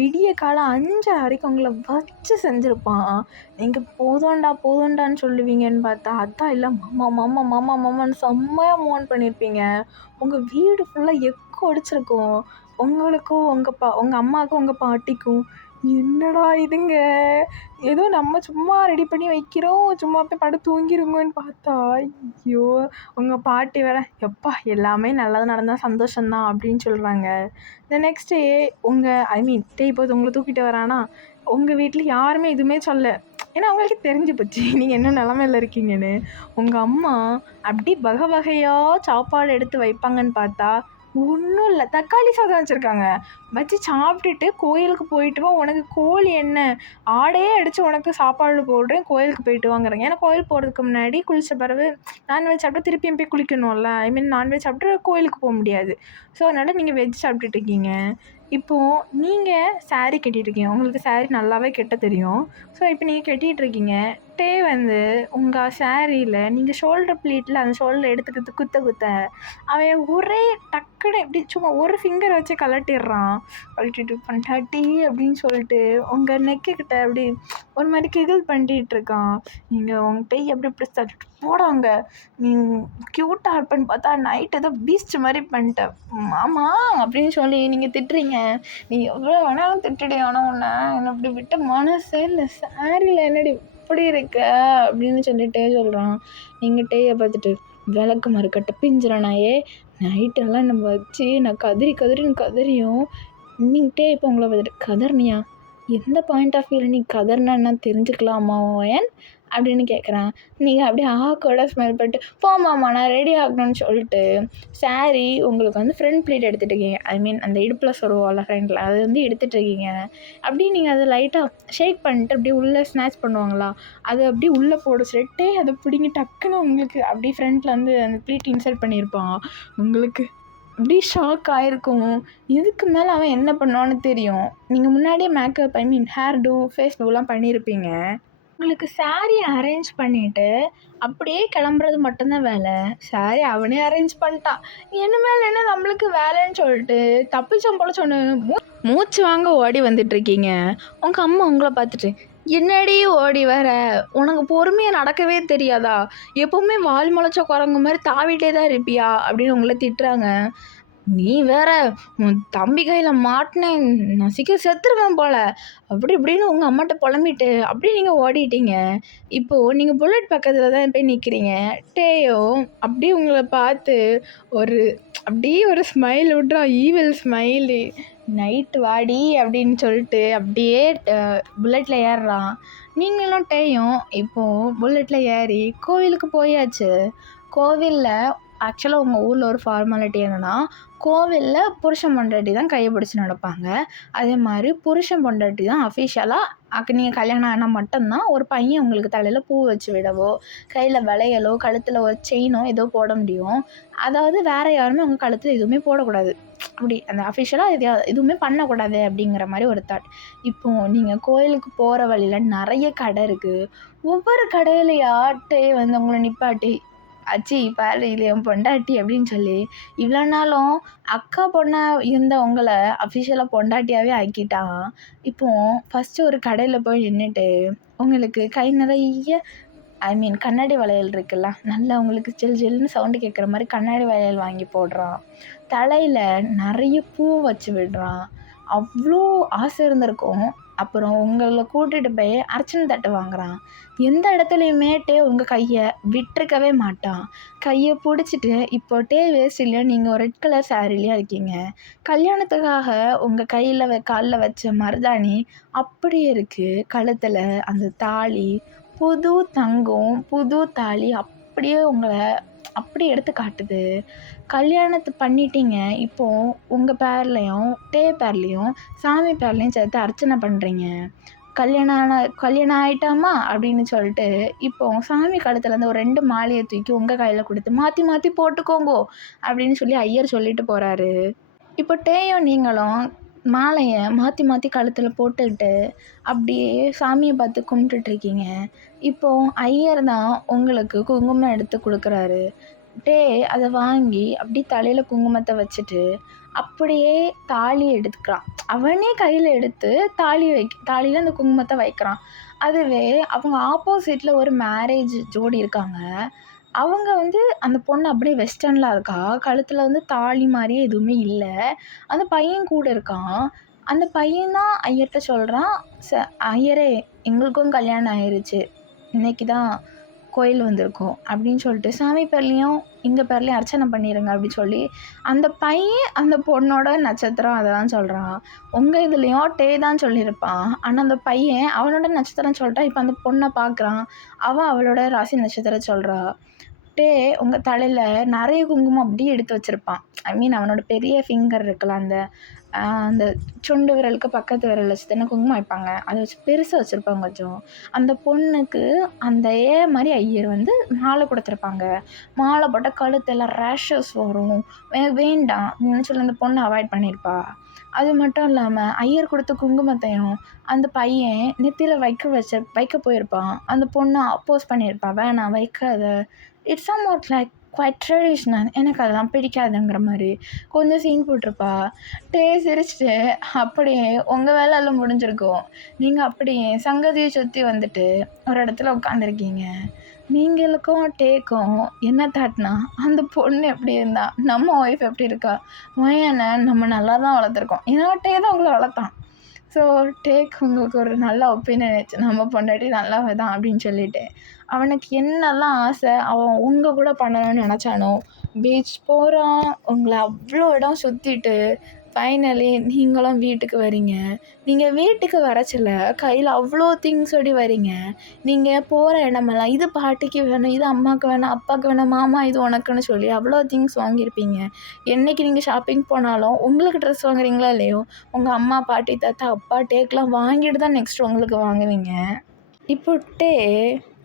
விடிய காலம் 5 வரைக்கும் உங்களை வச்சு செஞ்சுருப்பான். நீங்கள் போதும்டான்னு சொல்லுவீங்கன்னு பார்த்தா அதான் இல்லை மாமான்னு செம்மையாக மூவ் பண்ணியிருப்பீங்க. உங்கள் வீடு ஃபுல்லாக எக்கோ அடிச்சிருக்கும். உங்களுக்கும் உங்கள் அம்மாவுக்கும் உங்கள் பாட்டிக்கும் என்னடா இதுங்க, ஏதோ நம்ம சும்மா ரெடி பண்ணி வைக்கிறோம், சும்மா போய் படம் தூங்கிருங்கன்னு பார்த்தா ஐயோ உங்கள் பாட்டி வேற எப்பா எல்லாமே நல்லது நடந்தால் சந்தோஷம்தான் அப்படின்னு சொல்கிறாங்க. இந்த நெக்ஸ்ட் டே டே இப்போ உங்களை தூக்கிட்டு வரானா உங்கள் வீட்டில் யாருமே எதுவுமே சொல்ல. ஏன்னா அவங்களுக்கு தெரிஞ்சு போச்சு நீங்கள் என்ன நிலமையில இருக்கீங்கன்னு. உங்கள் அம்மா அப்படி வகையாக சாப்பாடு எடுத்து வைப்பாங்கன்னு பார்த்தா ஒன்றும் இல்லை, தக்காளி சாதம் வச்சுருக்காங்க. வச்சு சாப்பிட்டுட்டு கோயிலுக்கு போயிட்டு வா, உனக்கு கோழி என்ன ஆடையே அடித்து உனக்கு சாப்பாடு போடுறேன், கோயிலுக்கு போயிட்டு வாங்குறாங்க. ஏன்னா கோயில் போகிறதுக்கு முன்னாடி குளித்த பிறகு நான்வெஜ் சாப்பிட்டா திருப்பியும் போய் குளிக்கணும்ல. நான்வெஜ் சாப்பிட்டு கோயிலுக்கு போக முடியாது. ஸோ அதனால் நீங்கள் வெஜ் சாப்பிட்டுட்டு இருக்கீங்க. இப்போது நீங்கள் சாரீ கட்டிகிட்ருக்கீங்க, உங்களுக்கு சாரீ நல்லாவே கட்ட தெரியும். ஸோ இப்போ நீங்கள் கட்டிகிட்ருக்கீங்க. டே வந்து உங்கள் சாரியில் நீங்கள் ஷோல்டர் ப்ளீட்டில் அந்த ஷோல்டர் எடுத்துக்கிட்டு குத்த அவன் ஒரே டக்குன்னு எப்படி சும்மா ஒரு ஃபிங்கர் வச்சு கழட்டிட்டு பண்ணிட்டாட்டி அப்படின்னு சொல்லிட்டு உங்கள் நெக்கிட்ட அப்படி ஒரு மாதிரி கிகிள் பண்ணிட்டு இருக்கான். நீங்கள் உங்கள் டே எப்படி தட்டிட்டு போடாங்க, நீ க்யூட்டாக இருப்பேன்னு பார்த்தா நைட் ஏதோ பீஸ்ட் மாதிரி பண்ணிட்டேன் மாமா அப்படின்னு சொல்லி நீங்கள் திட்டுறீங்க. நீ எவ்வளோ வேணாலும் திட்டுடி, ஆனால் உன்னை என்னை அப்படி விட்ட மனசே இல்லை, சாரியில் என்னடி இப்படி இருக்க அப்படின்னு சொல்லிட்டே சொல்கிறான். நீங்கள் டேயை பார்த்துட்டு விளக்கு மறுக்கட்ட பிஞ்சிடனாயே நைட்டெல்லாம் நம்ம வச்சு நான் கதறியும் நீங்கள் டே இப்போ உங்களை பார்த்துட்டு கதர்னியா, எந்த பாயிண்ட் ஆஃப் வியூவில் நீ கதர்னா தெரிஞ்சுக்கலாமா ஏன் அப்படின்னு கேட்குறான். நீங்கள் அப்படியே ஆக்கோட ஸ்மெல் பண்ணிட்டு போமாம்மா நான் ரெடி ஆகணும்னு சொல்லிட்டு சாரீ உங்களுக்கு வந்து ஃப்ரண்ட் ப்ளீட் எடுத்துகிட்டு இருக்கீங்க. அந்த இடுப்பில் சொருவோம்ல ஃப்ரண்டில், அது வந்து எடுத்துகிட்டு இருக்கீங்க. அப்படியே நீங்கள் அதை லைட்டாக ஷேக் பண்ணிட்டு அப்படியே உள்ளே ஸ்நாச் பண்ணுவாங்களா, அது அப்படியே உள்ளே போட சொல்லிட்டு அதை பிடிங்கி டக்குன்னு உங்களுக்கு அப்படியே ஃப்ரண்ட்டில் வந்து அந்த ப்ளீட் இன்சர்ட் பண்ணியிருப்பான். உங்களுக்கு அப்படி ஷாக் ஆகிருக்கும். இதுக்கு மேலே அவன் என்ன பண்ணுவான்னு தெரியும். நீங்கள் முன்னாடியே மேக்கப் ஹேர் டூ ஃபேஸ் டூலாம் பண்ணியிருப்பீங்க. உங்களுக்கு சாரீ அரேஞ்ச் பண்ணிவிட்டு அப்படியே கிளம்புறது மட்டும்தான் வேலை. சாரீ அவனே அரேஞ்ச் பண்ணிட்டான், இனிமேல் என்ன நம்மளுக்கு வேலைன்னு சொல்லிட்டு தப்பிச்சோம் போல சொன்ன மூச்சு வாங்க ஓடி வந்துட்டுருக்கீங்க. உங்கள் அம்மா உங்களை பார்த்துட்டு என்னடி ஓடி வர, உனக்கு பொறுமையாக நடக்கவே தெரியாதா, எப்போவுமே வால் முளைச்ச குரங்கு மாதிரி தாவிட்டே தான் இருப்பியா அப்படின்னு உங்களை திட்டுறாங்க. நீ வேற உன் தம்பி கையில் மாட்டினேன் நான் சீக்கிரம் செத்துருவேன் போல் அப்படி இப்படின்னு உங்கள் அம்மாட்ட புலம்பிட்டு அப்படியே நீங்கள் ஓடிட்டீங்க. இப்போது நீங்கள் புல்லட் பக்கத்தில் தான் போய் நிற்கிறீங்க. டேயோ அப்படியே உங்களை பார்த்து அப்படியே ஒரு ஸ்மைல் விட்றான், ஈவில் ஸ்மைலு. நைட்டு வாடி அப்படின்னு சொல்லிட்டு அப்படியே புல்லட்டில் ஏறுறான். நீங்களும் டேயும் இப்போது புல்லட்டில் ஏறி கோவிலுக்கு போயாச்சு. கோவிலில் ஆக்சுவலாக உங்கள் ஊரில் ஒரு ஃபார்மாலிட்டி என்னென்னா, கோவிலில் புருஷன் பொண்டாட்டி தான் கையை பிடிச்சி நடப்பாங்க. அதே மாதிரி புருஷன் பொண்டாட்டி தான் அஃபிஷியலாக நீங்கள் கல்யாணம் ஆனால் மட்டும்தான் ஒரு பையன் உங்களுக்கு தலையில் பூ வச்சு விடவோ, கையில் வளையலோ, கழுத்தில் ஒரு செயினோ ஏதோ போட முடியும். அதாவது வேறு யாருமே உங்கள் கழுத்தில் எதுவுமே போடக்கூடாது. அப்படி அந்த அஃபிஷியலாக எதுவுமே பண்ணக்கூடாது அப்படிங்கிற மாதிரி ஒரு தாட். இப்போது நீங்கள் கோயிலுக்கு போகிற வழியில் நிறைய கடை இருக்குது. ஒவ்வொரு கடையிலையாட்டே வந்து உங்களை நிப்பாட்டி, "அச்சி பாரு இது என் பொண்டாட்டி" அப்படின்னு சொல்லி இவ்வளோ நாளும் அக்கா பொண்ணாக இருந்த உங்களை அஃபிஷியலாக பொண்டாட்டியாகவே ஆக்கிட்டான். இப்போது ஃபஸ்ட்டு ஒரு கடையில் போய் நின்றுட்டு உங்களுக்கு கை நிறைய கண்ணாடி வளையல் இருக்குல்ல, நல்லா உங்களுக்கு ஜில் ஜில்னு சவுண்டு கேட்குற மாதிரி கண்ணாடி வளையல் வாங்கி போடுறான். தலையில் நிறைய பூ வச்சு விடுறான். அவ்வளோ ஆசை இருந்திருக்கும். அப்புறம் உங்களை கூட்டிகிட்டு போய் அர்ச்சனை தட்டு வாங்குறான். எந்த இடத்துலையுமேட்டே உங்கள் கையை விட்டுருக்கவே மாட்டான். கையை பிடிச்சிட்டு இப்போட்டே வேஸ்ட்லையும் நீங்கள் ஒரு ரெட் கலர் சாரீலையாக இருக்கீங்க. கல்யாணத்துக்காக உங்கள் கையில் காலில் வச்ச மருதாணி அப்படியே இருக்குது. கழுத்தில் அந்த தாலி, புது தங்கம், புது தாலி அப்படியே உங்களை அப்படி எடுத்து காட்டுது. கல்யாணத்தை பண்ணிட்டீங்க. இப்போது உங்கள் பேர்லேயும் பேர்லேயும் சாமி பேர்லேயும் சேர்த்து அர்ச்சனை பண்ணுறீங்க. கல்யாணம் ஆகிட்டாமா அப்படின்னு சொல்லிட்டு இப்போது சாமி கழுத்துலேருந்து ஒரு 2 மாலையை தூக்கி உங்கள் கையில் கொடுத்து மாற்றி மாற்றி போட்டுக்கோங்கோ அப்படின்னு சொல்லி ஐயர் சொல்லிட்டு போகிறாரு. இப்போ டேயும் நீங்களும் மாலையை மாற்றி மாற்றி கழுத்தில் போட்டுக்கிட்டு அப்படியே சாமியை பார்த்து கும்பிட்டுட்ருக்கீங்க. இப்போது ஐயர் தான் உங்களுக்கு குங்குமம் எடுத்து கொடுக்குறாரு. டே அதை வாங்கி அப்படி தலையில் குங்குமத்தை வச்சுட்டு அப்படியே தாலி எடுத்துக்கிறான். அவனே கையில் எடுத்து தாலியில் அந்த குங்குமத்தை வைக்கிறான். அதுவே அவங்க ஆப்போசிட்டில் ஒரு மேரேஜ் ஜோடி இருக்காங்க. அவங்க வந்து அந்த பொண்ணு அப்படியே வெஸ்டர்னில் இருக்கா. கழுத்தில் வந்து தாலி மாதிரியே எதுவுமே இல்லை. அந்த பையன் கூட இருக்கான். அந்த பையன் தான் ஐயர்கிட்ட சொல்கிறான், ஐயரே எங்களுக்கும் கல்யாணம் ஆயிடுச்சு, இன்றைக்கி தான் கோயில் வந்திருக்கோம் அப்படின்னு சொல்லிட்டு சாமி பேர்லேயும் எங்கள் பேர்லேயும் அர்ச்சனை பண்ணிடுங்க அப்படின்னு சொல்லி அந்த பையன் அந்த பொண்ணோட நட்சத்திரம் அதெல்லாம் சொல்கிறான். உங்கள் இதுலேயும் தான் சொல்லியிருப்பான். ஆனால் அந்த பையன் அவனோட நட்சத்திரம் சொல்லிட்டா. இப்போ அந்த பொண்ணை பார்க்குறான். அவள் அவளோட ராசி நட்சத்திரம் சொல்கிறா. உங்கள் தலையில் நிறைய குங்குமம் அப்படியே எடுத்து வச்சுருப்பான். அவனோட பெரிய ஃபிங்கர் இருக்குல்ல, அந்த சுண்டு விரலுக்கு பக்கத்து விரல் வச்சு தானே குங்குமம் வைப்பாங்க, அதை வச்சு பெருசாக வச்சுருப்பாங்க கொஞ்சம். அந்த பொண்ணுக்கு அந்த மாதிரி ஐயர் வந்து மாலை கொடுத்துருப்பாங்க. மாலை போட்டால் கழுத்தெல்லாம் ரேஷஸ் வரும், வேண்டாம் சொல்லி அந்த பொண்ணை அவாய்ட் பண்ணியிருப்பா. அது மட்டும் இல்லாமல் ஐயர் கொடுத்த குங்குமத்தையும் அந்த பையன் நெத்தியில் வைக்க போயிருப்பான். அந்த பொண்ணை அப்போஸ் பண்ணியிருப்பா, வேணாம் வைக்காத, it's somewhat like quite traditional, எனக்கு அதெல்லாம் பிடிக்காதுங்கிற மாதிரி கொஞ்சம் சீன் போட்டிருப்பா. சிரிச்சிட்டு அப்படியே உங்கள் வேலை எல்லாம் முடிஞ்சிருக்கும். நீங்கள் அப்படியே சங்கதியை சுற்றி வந்துட்டு ஒரு இடத்துல உட்காந்துருக்கீங்க. நீங்களுக்கும் டேக்கும் என்ன தாட்னா, அந்த பொண்ணு எப்படி இருந்தா, நம்ம ஒய்ஃப் எப்படி இருக்கா, வயனை நம்ம நல்லா தான் வளர்த்துருக்கோம், ஏன்னா டே தான் உங்களை வளர்த்தான். ஸோ உங்களுக்கு ஒரு நல்ல ஒப்பீனியன் ஆச்சு, நம்ம பொண்டாட்டி நல்லாவே தான் அப்படின்னு சொல்லிட்டு அவனுக்கு என்னெல்லாம் ஆசை அவன் உங்கள் கூட பண்ணணும்னு நினச்சானோ பீச் போகிறான். உங்களை அவ்வளோ இடம் சுற்றிட்டு ஃபைனலி நீங்களும் வீட்டுக்கு வரீங்க. நீங்கள் வீட்டுக்கு வரச்சில கையில் அவ்வளோ திங்ஸோடி வரீங்க. நீங்கள் போகிற இடமெல்லாம் இது பாட்டிக்கு வேணும், இது அம்மாவுக்கு வேணும், அப்பாவுக்கு வேணும், மாமா இது உனக்குன்னு சொல்லி அவ்வளோ திங்ஸ் வாங்கியிருப்பீங்க. என்றைக்கு நீங்கள் ஷாப்பிங் போனாலும் உங்களுக்கு ட்ரெஸ் வாங்குறீங்களா இல்லையோ, உங்கள் அம்மா, பாட்டி, தாத்தா, அப்பா டேக்கெலாம் வாங்கிட்டு தான் நெக்ஸ்ட் உங்களுக்கு வாங்குவீங்க. இப்போட்டே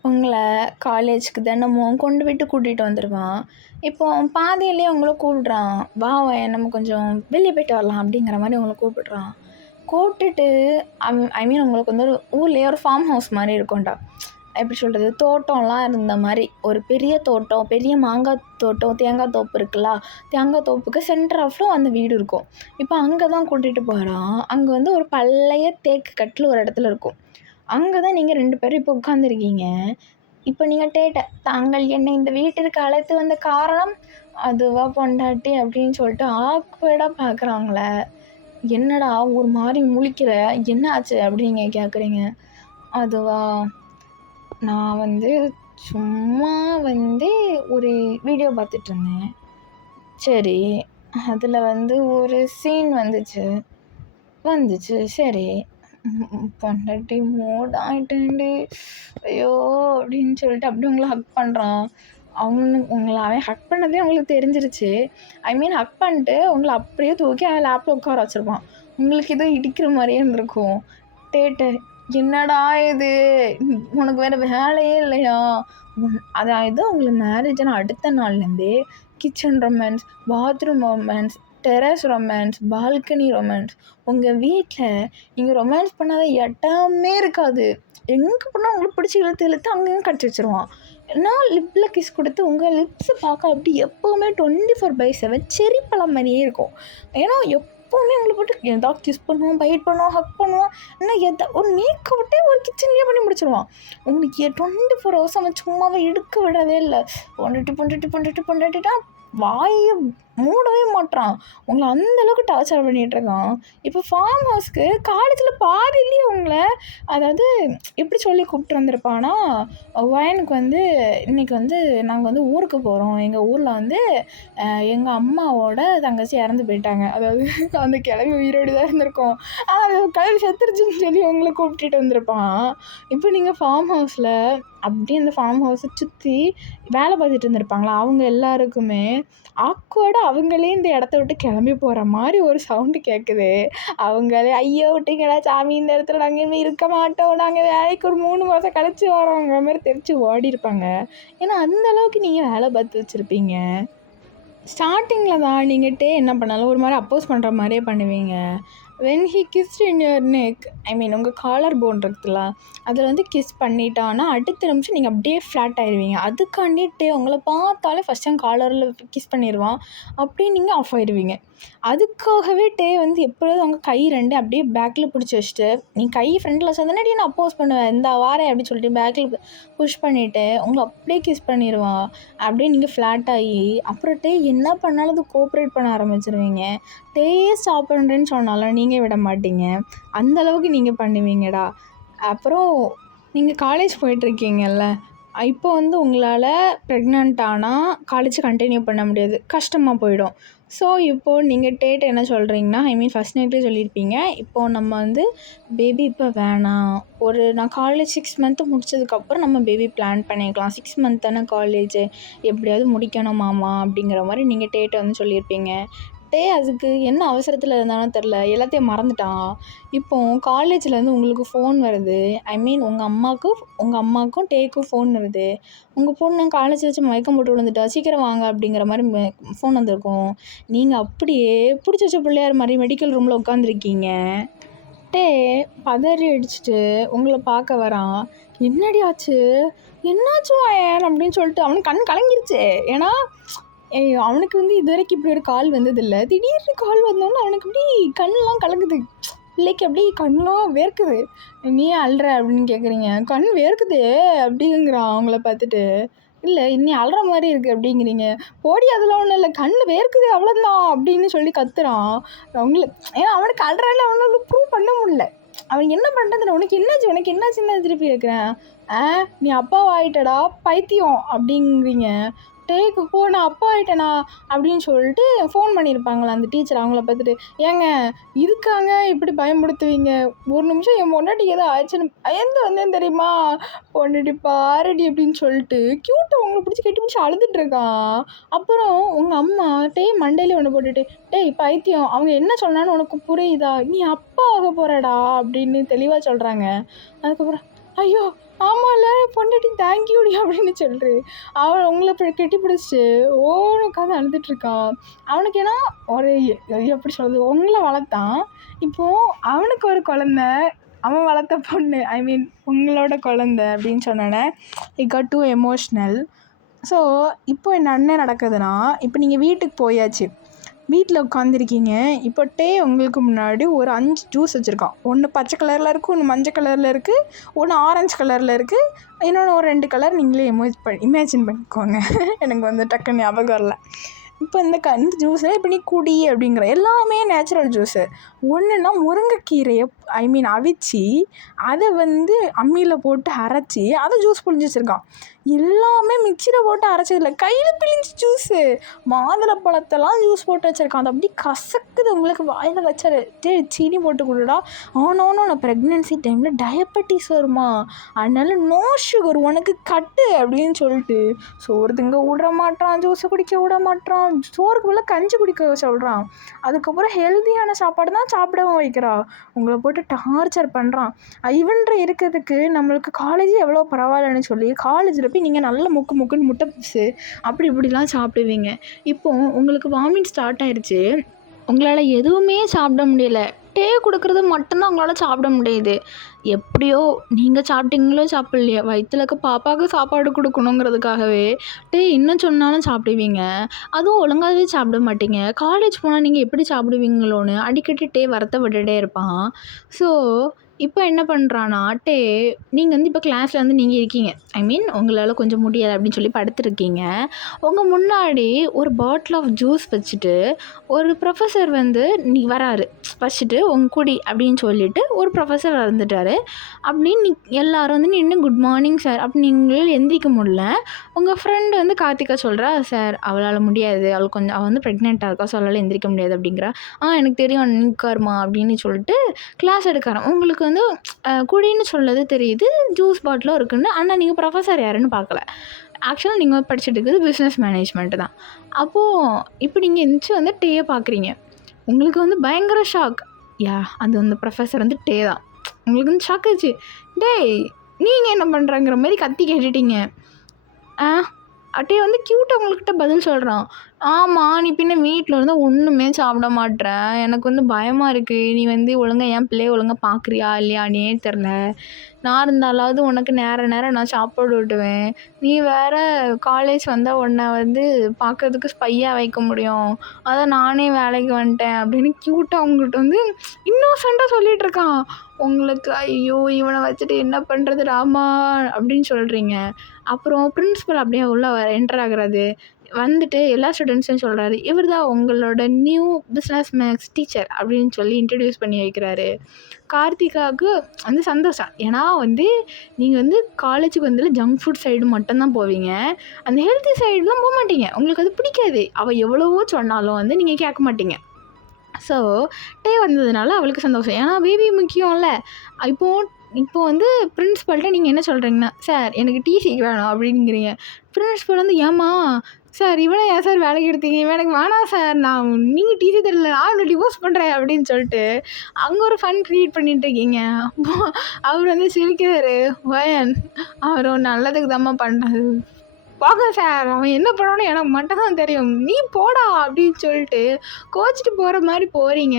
உங்களை காலேஜுக்கு தினமும் கொண்டு விட்டு கூட்டிகிட்டு வந்துடுவான். இப்போது பாதியிலேயே உங்களை கூப்பிட்றான், வா நம்ம கொஞ்சம் வெளியே போய்ட்டு வரலாம் அப்படிங்கிற மாதிரி உங்களை கூப்பிட்றான். கூப்பிட்டுட்டு உங்களுக்கு வந்து ஒரு ஊர்லேயே ஒரு ஃபார்ம் ஹவுஸ் மாதிரி இருக்கும்டா, எப்படி சொல்கிறது, தோட்டம்லாம் இருந்த மாதிரி ஒரு பெரிய தோட்டம், பெரிய மாங்காய் தோட்டம், தேங்காய் தோப்பு இருக்குல்ல, தேங்காய் தோப்புக்கு சென்டர் ஆஃபில் அந்த வீடு இருக்கும். இப்போ அங்கே தான் கூட்டிகிட்டு போகிறான். அங்கே வந்து ஒரு பழைய தேக்கு கட்டில் ஒரு இடத்துல இருக்கும். அங்கே தான் நீங்கள் 2 பேரும் இப்போ உட்காந்துருக்கீங்க. இப்போ நீங்கள் தாங்கள் என்னை இந்த வீட்டிற்கு அழைத்து வந்த காரணம் அதுவா பொண்டாட்டி அப்படின்னு சொல்லிட்டு ஆக்வர்டாக பார்க்குறாங்கள. என்னடா ஒரு மாதிரி முழிக்கிற, என்ன ஆச்சு அப்படின்னு கேட்குறீங்க. அதுவா, நான் வந்து சும்மா வந்து ஒரு வீடியோ பார்த்துட்ருந்தேன். சரி, அதில் வந்து ஒரு சீன் வந்துச்சு. சரி, பொண்டாட்டி மூட் ஆகிட்டேன்டி, ஐயோ அப்படின்னு சொல்லிட்டு அப்படி உங்களை ஹக் பண்ணுறான். உங்களை அவன் ஹக் பண்ணதே அவங்களுக்கு தெரிஞ்சிருச்சு. ஐ மீன் ஹக் பண்ணிட்டு உங்களை அப்படியே தூக்கி அவன் லேப்பில் உட்கார வச்சுருப்பான். உங்களுக்கு ஏதோ இடிக்கிற மாதிரியே இருந்திருக்கும். டேட்டு என்னடா இது, உனக்கு வேறு வேலையே இல்லையா? அதாவது உங்களுக்கு மேரேஜான அடுத்த நாள்லேருந்தே kitchen romance, bathroom romance, terrace romance, balcony romance. உங்கள் வீட்டில் நீங்கள் ரொமான்ஸ் பண்ணாத இடமே இருக்காது. எங்கே போனால் உங்களுக்கு பிடிச்சி இழுத்து அங்கேயும் கடிச்சு வச்சுருவான். நான் லிப்பில் கிஸ் கொடுத்து உங்கள் லிப்ஸை பார்க்க அப்படி எப்போவுமே 24/7 செரி பழம் மாதிரியே இருக்கும். ஏன்னா எப்போவுமே உங்களை போட்டு ஏதாவது கிஸ் பண்ணுவோம், பைட் பண்ணுவோம், ஹக் பண்ணுவோம். இன்னும் ஒரு மேக்கப்ட்டே ஒரு கிச்சன்லேயே பண்ணி முடிச்சிடுவான். உங்களுக்கு 24 ஹவர்ஸ் அவன் சும்மாவே எடுக்க விடவே இல்லை. பொண்டாட்டிட்டா வாயை மூடவே மாட்டான். உங்களை அந்தளவுக்கு டார்ச்சர் பண்ணிகிட்ருக்கான். இப்போ ஃபார்ம் ஹவுஸ்க்கு காலேஜில் பாதி இல்லையே உங்களை. அதாவது எப்படி சொல்லி கூப்பிட்டு வந்திருப்பான்னா, வயனுக்கு இன்றைக்கி நாங்கள் ஊருக்கு போகிறோம். எங்கள் ஊரில் எங்கள் அம்மாவோட தங்கச்சி இறந்து போயிட்டாங்க. அதாவது அந்த கிளம்பி உயிரோடு தான் இருந்திருக்கோம். அது கிளம்பி செத்துருச்சுன்னு சொல்லி உங்களை கூப்பிட்டுட்டு வந்திருப்பான். இப்போ நீங்கள் ஃபார்ம் ஹவுஸில் அப்படியே அந்த ஃபார்ம் ஹவுஸை சுற்றி வேலை பார்த்துட்டு இருந்திருப்பாங்களா, அவங்க எல்லாருக்குமே ஆக்வர்டாக அவங்களே இந்த இடத்த விட்டு கிளம்பி போகிற மாதிரி ஒரு சவுண்டு கேட்குது. அவங்களே ஐயோ விட்டீங்களா சாமி, இந்த இடத்துல நாங்கள் இனிமேல் இருக்க மாட்டோம், நாங்கள் வேலைக்கு ஒரு 3 மாதம் கழிச்சு வரோங்கிற மாதிரி தெரிச்சு ஓடி இருப்பாங்க. ஏன்னா அந்தளவுக்கு நீங்கள் வேலை பார்த்து வச்சுருப்பீங்க. ஸ்டார்டிங்கில் தான் நீங்கள்கிட்ட என்ன பண்ணாலும் ஒரு மாதிரி அப்போஸ் பண்ணுற மாதிரியே பண்ணுவீங்க. When he kissed in your neck, I mean உங்கள் காலர் போன் இருக்குல்ல, அதில் கிஸ் பண்ணிட்டான்னா அடுத்த நிமிஷம் நீங்கள் அப்படியே ஃப்ளாட் ஆயிடுவீங்க. அதுக்காண்டிட்டு உங்களை பார்த்தாலே ஃபஸ்ட் டைம் காலரில் கிஸ் பண்ணிடுவான், அப்படியே நீங்கள் ஆஃப் ஆயிடுவீங்க. அதுக்காகவே எப்பொழுதும் உங்கள் கை 2 அப்படியே பேக்கில் பிடிச்சி வச்சுட்டு, நீ கை ஃப்ரெண்டில் வச்சதுனாடி நான் அப்போஸ் பண்ணுவேன், இந்த வாரேன் அப்படின்னு சொல்லிட்டு பேக்கில் புஷ் பண்ணிவிட்டு உங்களை அப்படியே கிஸ் பண்ணிடுவான். அப்படியே நீங்கள் ஃப்ளாட் ஆகி அப்புறம் என்ன பண்ணாலும் அது கோஆப்ரேட் பண்ண ஆரம்பிச்சிருவீங்க. ஸ்டாப் பண்ணுறேன்னு சொன்னாலும் நீங்கள் விட மாட்டீங்க. அந்தளவுக்கு நீங்கள் பண்ணுவீங்கடா. அப்புறம் நீங்கள் காலேஜ் போயிட்டுருக்கீங்கல்ல, இப்போ உங்களால் ப்ரெக்னென்ட் ஆனால் காலேஜ் கண்டினியூ பண்ண முடியாது, கஷ்டமாக போயிடும். ஸோ இப்போது நீங்கள் என்ன சொல்கிறீங்கன்னா, ஐ மீன் ஃபஸ்ட் நைட்லேயே சொல்லியிருப்பீங்க, இப்போது நம்ம பேபி இப்போ வேணாம், நான் காலேஜ் 6 மந்த்து முடிச்சதுக்கப்புறம் நம்ம பேபி பிளான் பண்ணிக்கலாம், 6 மந்த் தானே காலேஜு, எப்படியாவது முடிக்கணும் மாமா அப்படிங்கிற மாதிரி நீங்கள் சொல்லியிருப்பீங்க. அதுக்கு என்ன அவசரத்தில் இருந்தாலும் தெரில, எல்லாத்தையும் மறந்துட்டான். இப்போது காலேஜ்லேருந்து உங்களுக்கு ஃபோன் வருது, ஐ மீன் உங்கள் அம்மாவுக்கும் டேக்கும் ஃபோன் வருது. உங்கள் பொண்ணு காலேஜில் வச்சு மயக்கம் போட்டு விழுந்துட்டா, சீக்கிரம் வாங்க அப்படிங்கிற மாதிரி ஃபோன் வந்திருக்கும். நீங்கள் அப்படியே பிடிச்சி வச்ச பிள்ளையார் மாதிரி மெடிக்கல் ரூமில் உட்காந்துருக்கீங்க. பதறி அடிச்சுட்டு உங்களை பார்க்க வரான். என்னடி ஆச்சு, என்னாச்சு வாயன் அப்படின்னு சொல்லிட்டு அவனுக்கு கண் கலங்கிருச்சு. ஏன்னா அவனுக்கு இது வரைக்கும் இப்படி ஒரு கால் வந்ததில்லை. திடீர்னு கால் வந்தோன்னே அவனுக்கு அப்படி கண்ணெலாம் கலங்குது. பிள்ளைக்கு அப்படி கண்ணெலாம் வேர்க்குது. நீ அழுற அப்படின்னு கேட்குறீங்க, கண் வேர்க்குது அப்படிங்கிறான் அவங்கள பார்த்துட்டு. இல்லை நீ அழுற மாதிரி இருக்குது அப்படிங்கிறீங்க. போடி அதெல்லாம் ஒன்றும் இல்லை, கண் வேர்க்குது அவ்வளோதான் அப்படின்னு சொல்லி கத்துறான். ஏன்னா அவனுக்கு அழுறால அவனால ப்ரூவ் பண்ண முடியல. அவன் என்ன பண்ணுறதுன்னு, உனக்கு என்னாச்சுன்னு திருப்பி கேட்குறேன். நீ அப்பாவை ஆகிட்டடா பைத்தியம் அப்படிங்கிறீங்க. நான் அப்பா ஆகிட்டேனா அப்படின்னு சொல்லிட்டு ஃபோன் பண்ணியிருப்பாங்களா அந்த டீச்சர். அவங்கள பார்த்துட்டு, ஏங்க இதுக்காங்க இப்படி பயன்படுத்துவீங்க, ஒரு நிமிஷம் என் பொண்டாட்டிக்கு ஏதோ ஆயிடுச்சுன்னு பயந்து வந்தேன் தெரியுமா, பொண்டாட்டி பாரடி அப்படின்னு சொல்லிட்டு க்யூட்டாக உங்களை பிடிச்சி கட்டி பிடிச்சி அழுதுட்டு இருக்கான். அப்புறம் உங்கள் அம்மா மண்டையிலே ஒன்று போட்டுட்டு, பைத்தியம், அவங்க என்ன சொன்னான்னு உனக்கு புரியுதா, நீ அப்பா ஆக போகிறடா அப்படின்னு தெளிவாக சொல்கிறாங்க. அதுக்கப்புறம் ஐயோ ஆமாம்ல பொண்டாட்டி தேங்க்யூடி அப்படின்னு சொல்லிட்டு அவன் உங்களை கெட்டி பிடிச்சி ஓன்னு உட்காந்து அழுதுட்ருக்கான். அவனுக்கு ஏன்னா ஒரு எப்படி சொல்கிறது, உங்களை வளர்த்தான். இப்போது அவனுக்கு ஒரு குழந்த, அவன் வளர்த்த பொண்ணு, ஐ மீன் உங்களோட குழந்த அப்படின்னு சொன்னோன்னே it got too emotional. So இப்போ என்ன நடக்குதுன்னா, இப்போ நீங்கள் வீட்டுக்கு போயாச்சு, வீட்டில் உட்காந்துருக்கீங்க. இப்போ உங்களுக்கு முன்னாடி ஒரு 5 ஜூஸ் வச்சுருக்கான். ஒன்று பச்சை கலரில் இருக்குது, ஒன்று மஞ்சள் கலரில் இருக்குது, ஒன்று ஆரஞ்சு கலரில் இருக்குது, இன்னொன்று ஒரு 2 கலர் நீங்களே இமேஜின் பண்ணிக்கோங்க. எனக்கு டக்குன்னு ஞாபகம் வரல. இப்போ இந்த ஜூஸில் இப்போ நீ குடி அப்படிங்கிற எல்லாமே நேச்சுரல் ஜூஸு. ஒன்றுனா முருங்கைக்கீரையை அவிச்சு அதை வந்து அம்மியில் போட்டு அரைச்சி அதை ஜூஸ் புழிஞ்சு வச்சுருக்கான். எல்லாமே மிக்சியில் போட்டு அரைச்சதில்ல, கையில் பிழிஞ்சு ஜூஸு. மாதுளப்பழத்தெல்லாம் ஜூஸ் போட்டு வச்சுருக்கான். அது அப்படி கசக்குது, உங்களுக்கு வாயில் வச்சாரு சீனி போட்டு கொடுடா. ஆனாலும் நான் ப்ரெக்னென்சி டைமில் டயபெட்டிஸ் வருமா, அதனால நோ சுகர் உனக்கு கட்டு அப்படின்னு சொல்லிட்டு சோறு திங்க விட மாட்டான், ஜூஸை குடிக்க விட மாட்டான், சோறுக்கு பதிலாக கஞ்சி குடிக்க சொல்கிறான். அதுக்கப்புறம் ஹெல்த்தியான சாப்பாடு தான் சாப்பிடவும் வைக்கிறா. உங்களை போட்டு டார்ச்சர் பண்ணுறான். இவன்ற இருக்கிறதுக்கு நம்மளுக்கு காலேஜ் எவ்வளோ பரவாயில்லன்னு சொல்லி காலேஜில் போய் நீங்கள் நல்ல முக்குன்னு முட்டை பப்ஸு அப்படி இப்படிலாம் சாப்பிடுவீங்க. இப்போது உங்களுக்கு வாமிட் ஸ்டார்ட் ஆயிடுச்சு, உங்களால் எதுவுமே சாப்பிட முடியல, டே கொடுக்குறது மட்டும்தான் உங்களால் சாப்பிட முடியுது. எப்படியோ நீங்கள் சாப்பிட்டீங்களோ சாப்பிட்லையோ வயிற்றுல இருக்க பாப்பாவுக்கு சாப்பாடு கொடுக்கணுங்கிறதுக்காகவே டே இன்னும் சொன்னாலும் சாப்பிடுவீங்க. அதுவும் ஒழுங்காகவே சாப்பிட மாட்டீங்க. காலேஜ் போனால் நீங்கள் எப்படி சாப்பிடுவீங்களோன்னு அடிக்கடி டே வருத்தப்பட்டுகிட்டே இருப்பான். ஸோ இப்போ என்ன பண்ணுறான்னா, நீங்கள் வந்து இப்போ கிளாஸில் வந்து நீங்கள் இருக்கீங்க, உங்களால் கொஞ்சம் முடியாது அப்படின்னு சொல்லி படுத்துருக்கீங்க. உங்கள் முன்னாடி ஒரு பாட்டில் ஆஃப் ஜூஸ் வச்சுட்டு ஒரு ப்ரொஃபஸர் வந்து வராரு, வச்சுட்டு உங்கள் குடி அப்படின்னு சொல்லிட்டு ஒரு ப்ரொஃபஸர் வந்துட்டார். அப்படின்னு எல்லோரும் வந்து நின்று குட் மார்னிங் சார் அப்படி நீங்களும் எந்திரிக்க முடியல. உங்கள் ஃப்ரெண்டு வந்து கார்த்திகா சொல்கிறா, சார் அவளால் முடியாது, அவள் வந்து ப்ரெக்னெண்ட்டாக இருக்கா, ஸோ அவளால் எந்திரிக்க முடியாது அப்படிங்கிறா. எனக்கு தெரியும் நிற்காருமா அப்படின்னு சொல்லிட்டு கிளாஸ் எடுக்கிறோம். உங்களுக்கு வந்து குடின்னு சொல்லது தெரியுது, ஜூஸ் பாட்டிலும் இருக்குன்னு. ஆனால் நீங்கள் ப்ரொஃபஸர் யாருன்னு பார்க்கல. ஆக்சுவலாக நீங்கள் படிச்சுட்டு இருக்குது பிஸ்னஸ் மேனேஜ்மெண்ட்டு தான். அப்போது இப்போ நீங்கள் எந்திரிச்சு வந்து டேயை பார்க்குறீங்க. உங்களுக்கு வந்து பயங்கர ஷாக். அது வந்து ப்ரொஃபஸர் வந்து டே தான். உங்களுக்கு வந்து ஷாக் ஆச்சு. டேய் நீங்கள் என்ன பண்ணுறாங்கிற மாதிரி கத்தி கேட்டுட்டீங்க. டே வந்து க்யூட்டாக உங்கள்கிட்ட பதில் சொல்கிறான். ஆமாம், நீ பின்ன வீட்டில் இருந்தால் ஒன்றுமே சாப்பிட மாட்டேன், எனக்கு வந்து பயமாக இருக்குது, நீ வந்து ஒழுங்காக என் பிள்ளைய ஒழுங்காக பார்க்குறியா இல்லையானே தெரில, நான் இருந்தாலாவது உனக்கு நேரம் நான் சாப்பாடு விட்டுவேன், நீ வேறு காலேஜ் வந்தால் உன்னை வந்து பார்க்கறதுக்கு ஸ்பையாக வைக்க முடியும், அதை நானே வேலைக்கு வந்துட்டேன் அப்படின்னு க்யூட்டாக அவங்கள்ட்ட வந்து இன்னோசென்ட்டாக சொல்லிகிட்டு இருக்கான். உங்களுக்கு ஐயோ இவனை வச்சுட்டு என்ன பண்ணுறது ராமா அப்படின்னு சொல்கிறீங்க. அப்புறம் பிரின்ஸிபல் அப்படியே உள்ளே என்டர் ஆகுறது, வந்துட்டு எல்லா ஸ்டூடெண்ட்ஸையும் சொல்கிறாரு, இவர் தான் உங்களோட நியூ பிஸ்னஸ் மேக்ஸ் டீச்சர் அப்படின்னு சொல்லி இன்ட்ரடியூஸ் பண்ணி வைக்கிறாரு. கார்த்திகாவுக்கு வந்து சந்தோஷம். ஏன்னா வந்து நீங்கள் வந்து காலேஜுக்கு வந்து ஜங்க் ஃபுட் சைடு மட்டும்தான் போவீங்க, அந்த ஹெல்த்தி சைடுலாம் போக மாட்டீங்க, உங்களுக்கு அது பிடிக்காது. அவள் எவ்வளவோ சொன்னாலும் வந்து நீங்கள் கேட்க மாட்டீங்க. ஸோ டே வந்ததுனால அவளுக்கு சந்தோஷம், ஏன்னா பேபி முக்கியம்ல. இப்போ வந்து பிரின்ஸிபல்கிட்ட நீங்கள் என்ன சொல்கிறீங்கன்னா, சார் எனக்கு டிசி வேணும் அப்படிங்கிறீங்க. பிரின்ஸிபல் வந்து ஏம்மா சார் இவனை ஏன் சார் வேலைக்கு எடுத்தீங்க, எனக்கு வேணாம் சார், நீங்கள் டிசி தரல, நான் டிவோர்ஸ் பண்ணுறேன் அப்படின்னு சொல்லிட்டு அங்கே ஒரு ஃபன் க்ரியேட் பண்ணிட்டு இருக்கீங்க. அவர் வந்து சிரிக்கிறாரு, வயன் அவர் நல்லதுக்கு தாம்மா பண்ணுறாரு, போங்க சார், அவன் என்ன பண்ணணும்னு எனக்கு மட்டும் தான் தெரியும், நீ போடா அப்படின்னு சொல்லிட்டு கோச்சிட்டு போகிற மாதிரி போகிறீங்க.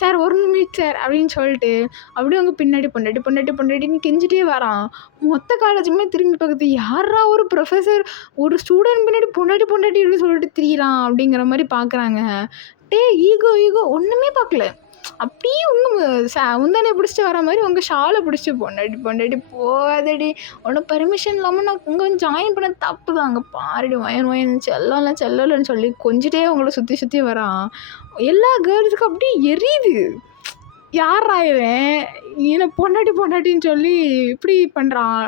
சார் ஒரு நிமிஷம் சார் அப்படின்னு சொல்லிட்டு அப்படியே அவங்க பின்னாடி பொண்டாட்டின்னு கெஞ்சிட்டே வரான். மொத்த காலேஜுமே திரும்பி பக்கத்து யாரா ஒரு ப்ரொஃபஸர் ஒரு ஸ்டூடெண்ட் பின்னாடி பொண்டாட்டின்னு சொல்லிட்டு திரியிறான் அப்படிங்கிற மாதிரி பார்க்குறாங்க. ஈகோ ஒன்றுமே பார்க்கல, அப்படியே உந்தானே பிடிச்சிட்டு வர மாதிரி உங்கள் ஷாலை பிடிச்சி பொண்டாட்டி போகாதடி, உன்னோட பர்மிஷன் இல்லாமல் நான் உங்கள் வந்து ஜாயின் பண்ண தப்பு தான், அங்கே பாருடி வயன் செல்லலன்னு சொல்லி கொஞ்சிட்டே உங்களை சுற்றி வரான். எல்லா கேர்ள்ஸுக்கும் அப்படியே எரியுது, யாரா இவன் என்னை பொண்டாட்டின்னு சொல்லி இப்படி பண்ணுறான்,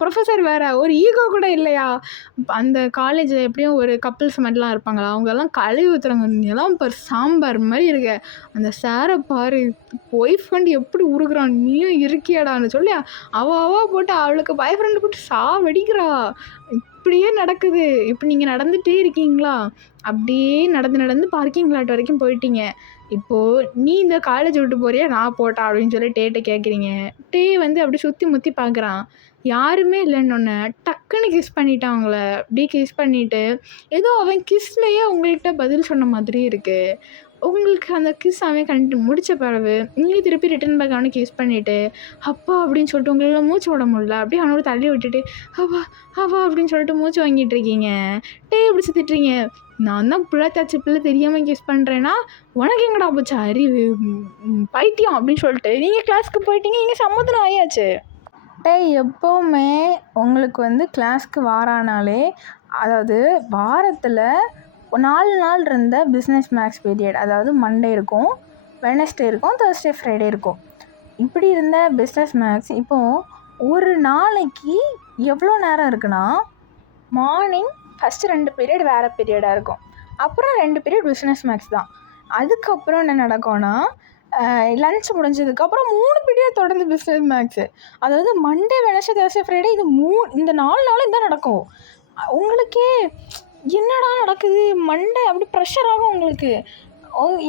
ப்ரொஃபஸர் வேறு ஒரு ஈகோ கூட இல்லையா. அந்த காலேஜில் எப்படியும் ஒரு கப்பிள்ஸ் மாதிரிலாம் இருப்பாங்களா, அவங்கெல்லாம் கழுவி ஊற்றுறாங்க, எல்லாம் இப்போ சாம்பார் மாதிரி இருக்க, அந்த சாரை பாரு ஒய்ஃப் ஃப்ரெண்ட் எப்படி உருகுறான், நீயும் இருக்கியாடான்னு சொல்லி அவள் போட்டு அவளுக்கு பாய் ஃப்ரெண்டு போட்டு சாவடிக்கிறா. இப்படியே நடக்குது. இப்போ நீங்கள் நடந்துகிட்டே இருக்கீங்களா, அப்படியே நடந்து பார்க்கிங் லாட் வரைக்கும் போயிட்டீங்க. இப்போது நீ இந்த காலேஜ் விட்டு போறியா நான் போட்டா அப்படின்னு சொல்லி டேட்டை கேட்குறீங்க. வந்து அப்படி சுற்றி முற்றி பார்க்குறான், யாருமே இல்லைன்னொன்னே டக்குன்னு கிஸ் பண்ணிட்டான் அவங்கள. அப்படியே கிஸ் பண்ணிவிட்டு ஏதோ அவன் கிஸ்லையே உங்கள்கிட்ட பதில் சொன்ன மாதிரி இருக்குது. உங்களுக்கு அந்த கிஸ் அவன் முடித்த பிறகு நீங்கள் திருப்பி ரிட்டன் பேக் அவனை கிஸ் பண்ணிவிட்டு அப்பா அப்படின்னு சொல்லிட்டு உங்களால் மூச்சு விட முடியல, அப்படியே அவனோட தள்ளி விட்டுட்டு அவா அப்படின்னு சொல்லிட்டு மூச்சு வாங்கிட்டு இருக்கீங்க. இப்படி சுற்றிட்டுறீங்க. நான் தான் பிள்ளை தெரியாமல் கிஸ் பண்ணுறேன்னா உனக்கு எங்கடா போச்சு அறிவு பைத்தியம் அப்படின்னு சொல்லிட்டு நீங்கள் கிளாஸ்க்கு போயிட்டீங்க, இங்கே சம்மதம் ஆயாச்சு. எப்போவுமே உங்களுக்கு வந்து கிளாஸ்க்கு வாரானாலே, அதாவது வாரத்தில் 4 நாள் இருந்த பிஸ்னஸ் மேக்ஸ் பீரியட், அதாவது மண்டே இருக்கும், வெனஸ்டே இருக்கும், தேர்ஸ்டே ஃப்ரைடே இருக்கும். இப்படி இருந்த பிஸ்னஸ் மேக்ஸ் இப்போது ஒரு நாளைக்கு எவ்வளோ நேரம் இருக்குன்னா, மார்னிங் ஃபஸ்ட்டு 2 பீரியட் வேறு பீரியடாக இருக்கும், அப்புறம் 2 பீரியட் பிஸ்னஸ் மேக்ஸ் தான். அதுக்கப்புறம் என்ன நடக்கும்னா, லன்ச் முடிஞ்சதுக்கப்புறம் 3 பீரியட் தொடர்ந்து பிஸ்னஸ் மேக்ஸு. அதாவது மண்டே, வெனஸ்டே, தேர்ஸ்டே, ஃப்ரைடே இது இந்த 4 நாளும் இதான் நடக்கும். உங்களுக்கே என்னடா நடக்குது, மண்டே அப்படி ப்ரெஷர் ஆகும் உங்களுக்கு.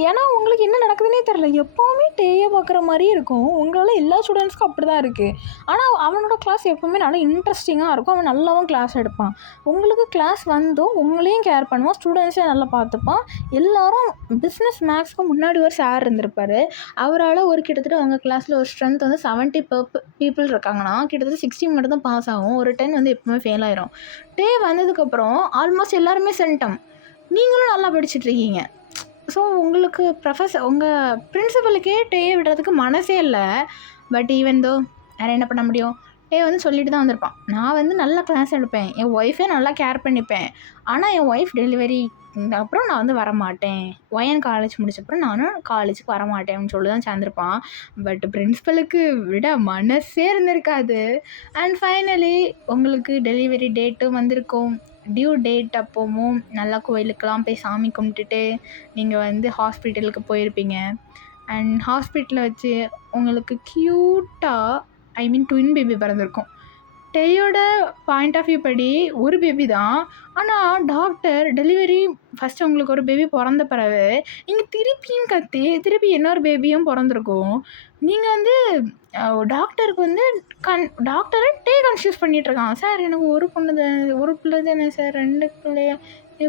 ஏன்னா உங்களுக்கு என்ன நடக்குதுன்னே தெரில. எப்போவுமே டேயை பார்க்குற மாதிரியே இருக்கும். உங்களால் எல்லா ஸ்டூடெண்ட்ஸ்க்கும் அப்படி தான் இருக்குது. ஆனால் அவனோட கிளாஸ் எப்போவுமே நல்லா இன்ட்ரெஸ்டிங்காக இருக்கும். அவன் நல்லாவும் கிளாஸ் எடுப்பான். உங்களுக்கு கிளாஸ் வந்தும் உங்களையும் கேர் பண்ணுவான், ஸ்டூடெண்ட்ஸையும் நல்லா பார்த்துப்பான். எல்லோரும் பிஸ்னஸ் மேக்ஸ்க்கு முன்னாடி ஒரு சார் இருந்திருப்பார். அவரால் கிட்டத்தட்ட அவங்க கிளாஸில் ஒரு ஸ்ட்ரென்த் வந்து 70 பீப்புள் இருக்காங்கன்னா கிட்டத்தட்ட 60 மட்டும் தான் பாஸ் ஆகும். ஒரு 10 வந்து எப்பவுமே ஃபெயில் ஆயிரும். டே வந்ததுக்கப்புறம் ஆல்மோஸ்ட் எல்லாருமே சென்டம். நீங்களும் நல்லா படிச்சுட்ருக்கீங்க. ஸோ உங்களுக்கு உங்கள் பிரின்சிபலுக்கே டே விடுறதுக்கு மனசே இல்லை. பட் ஈவன் தோ வேறு என்ன பண்ண முடியும், டே வந்து சொல்லிட்டு தான் வந்திருப்பான். நான் வந்து நல்லா கிளாஸ் எடுப்பேன், என் ஒய்ஃபே நல்லா கேர் பண்ணிப்பேன். ஆனால் என் ஒய்ஃப் டெலிவரி அப்புறம் நான் வந்து வரமாட்டேன், ஒயன் காலேஜ் முடிச்சப்பறம் நானும் காலேஜுக்கு வரமாட்டேன் அப்படின்னு சொல்லி தான் சேர்ந்துருப்பான். பட் பிரின்சிபலுக்கு விட மனசே இருந்திருக்காது. அண்ட் ஃபைனலி உங்களுக்கு டெலிவரி டேட்டும் வந்திருக்கும். டியூ டேட் அப்போவும் நல்லா கோயிலுக்கெலாம் போய் சாமி கும்பிட்டுட்டு நீங்கள் வந்து ஹாஸ்பிட்டலுக்கு போயிருப்பீங்க. அண்ட் ஹாஸ்பிட்டலில் வச்சு உங்களுக்கு க்யூட்டாக ட்வின் பேபி பிறந்திருக்கும். டேயோட பாயிண்ட் ஆஃப் வியூ படி ஒரு பேபி தான். ஆனால் டாக்டர் டெலிவரி ஃபஸ்ட்டு உங்களுக்கு ஒரு பேபி பிறந்த பிறகு நீங்கள் திருப்பியும் திருப்பி இன்னொரு பேபியும் பிறந்திருக்கும். நீங்கள் வந்து டாக்டருக்கு வந்து டாக்டரை டே கன்ஃபியூஸ் பண்ணிகிட்ருக்கான். சார் எனக்கு ஒரு பிள்ளை தானே சார், 2 பிள்ளையா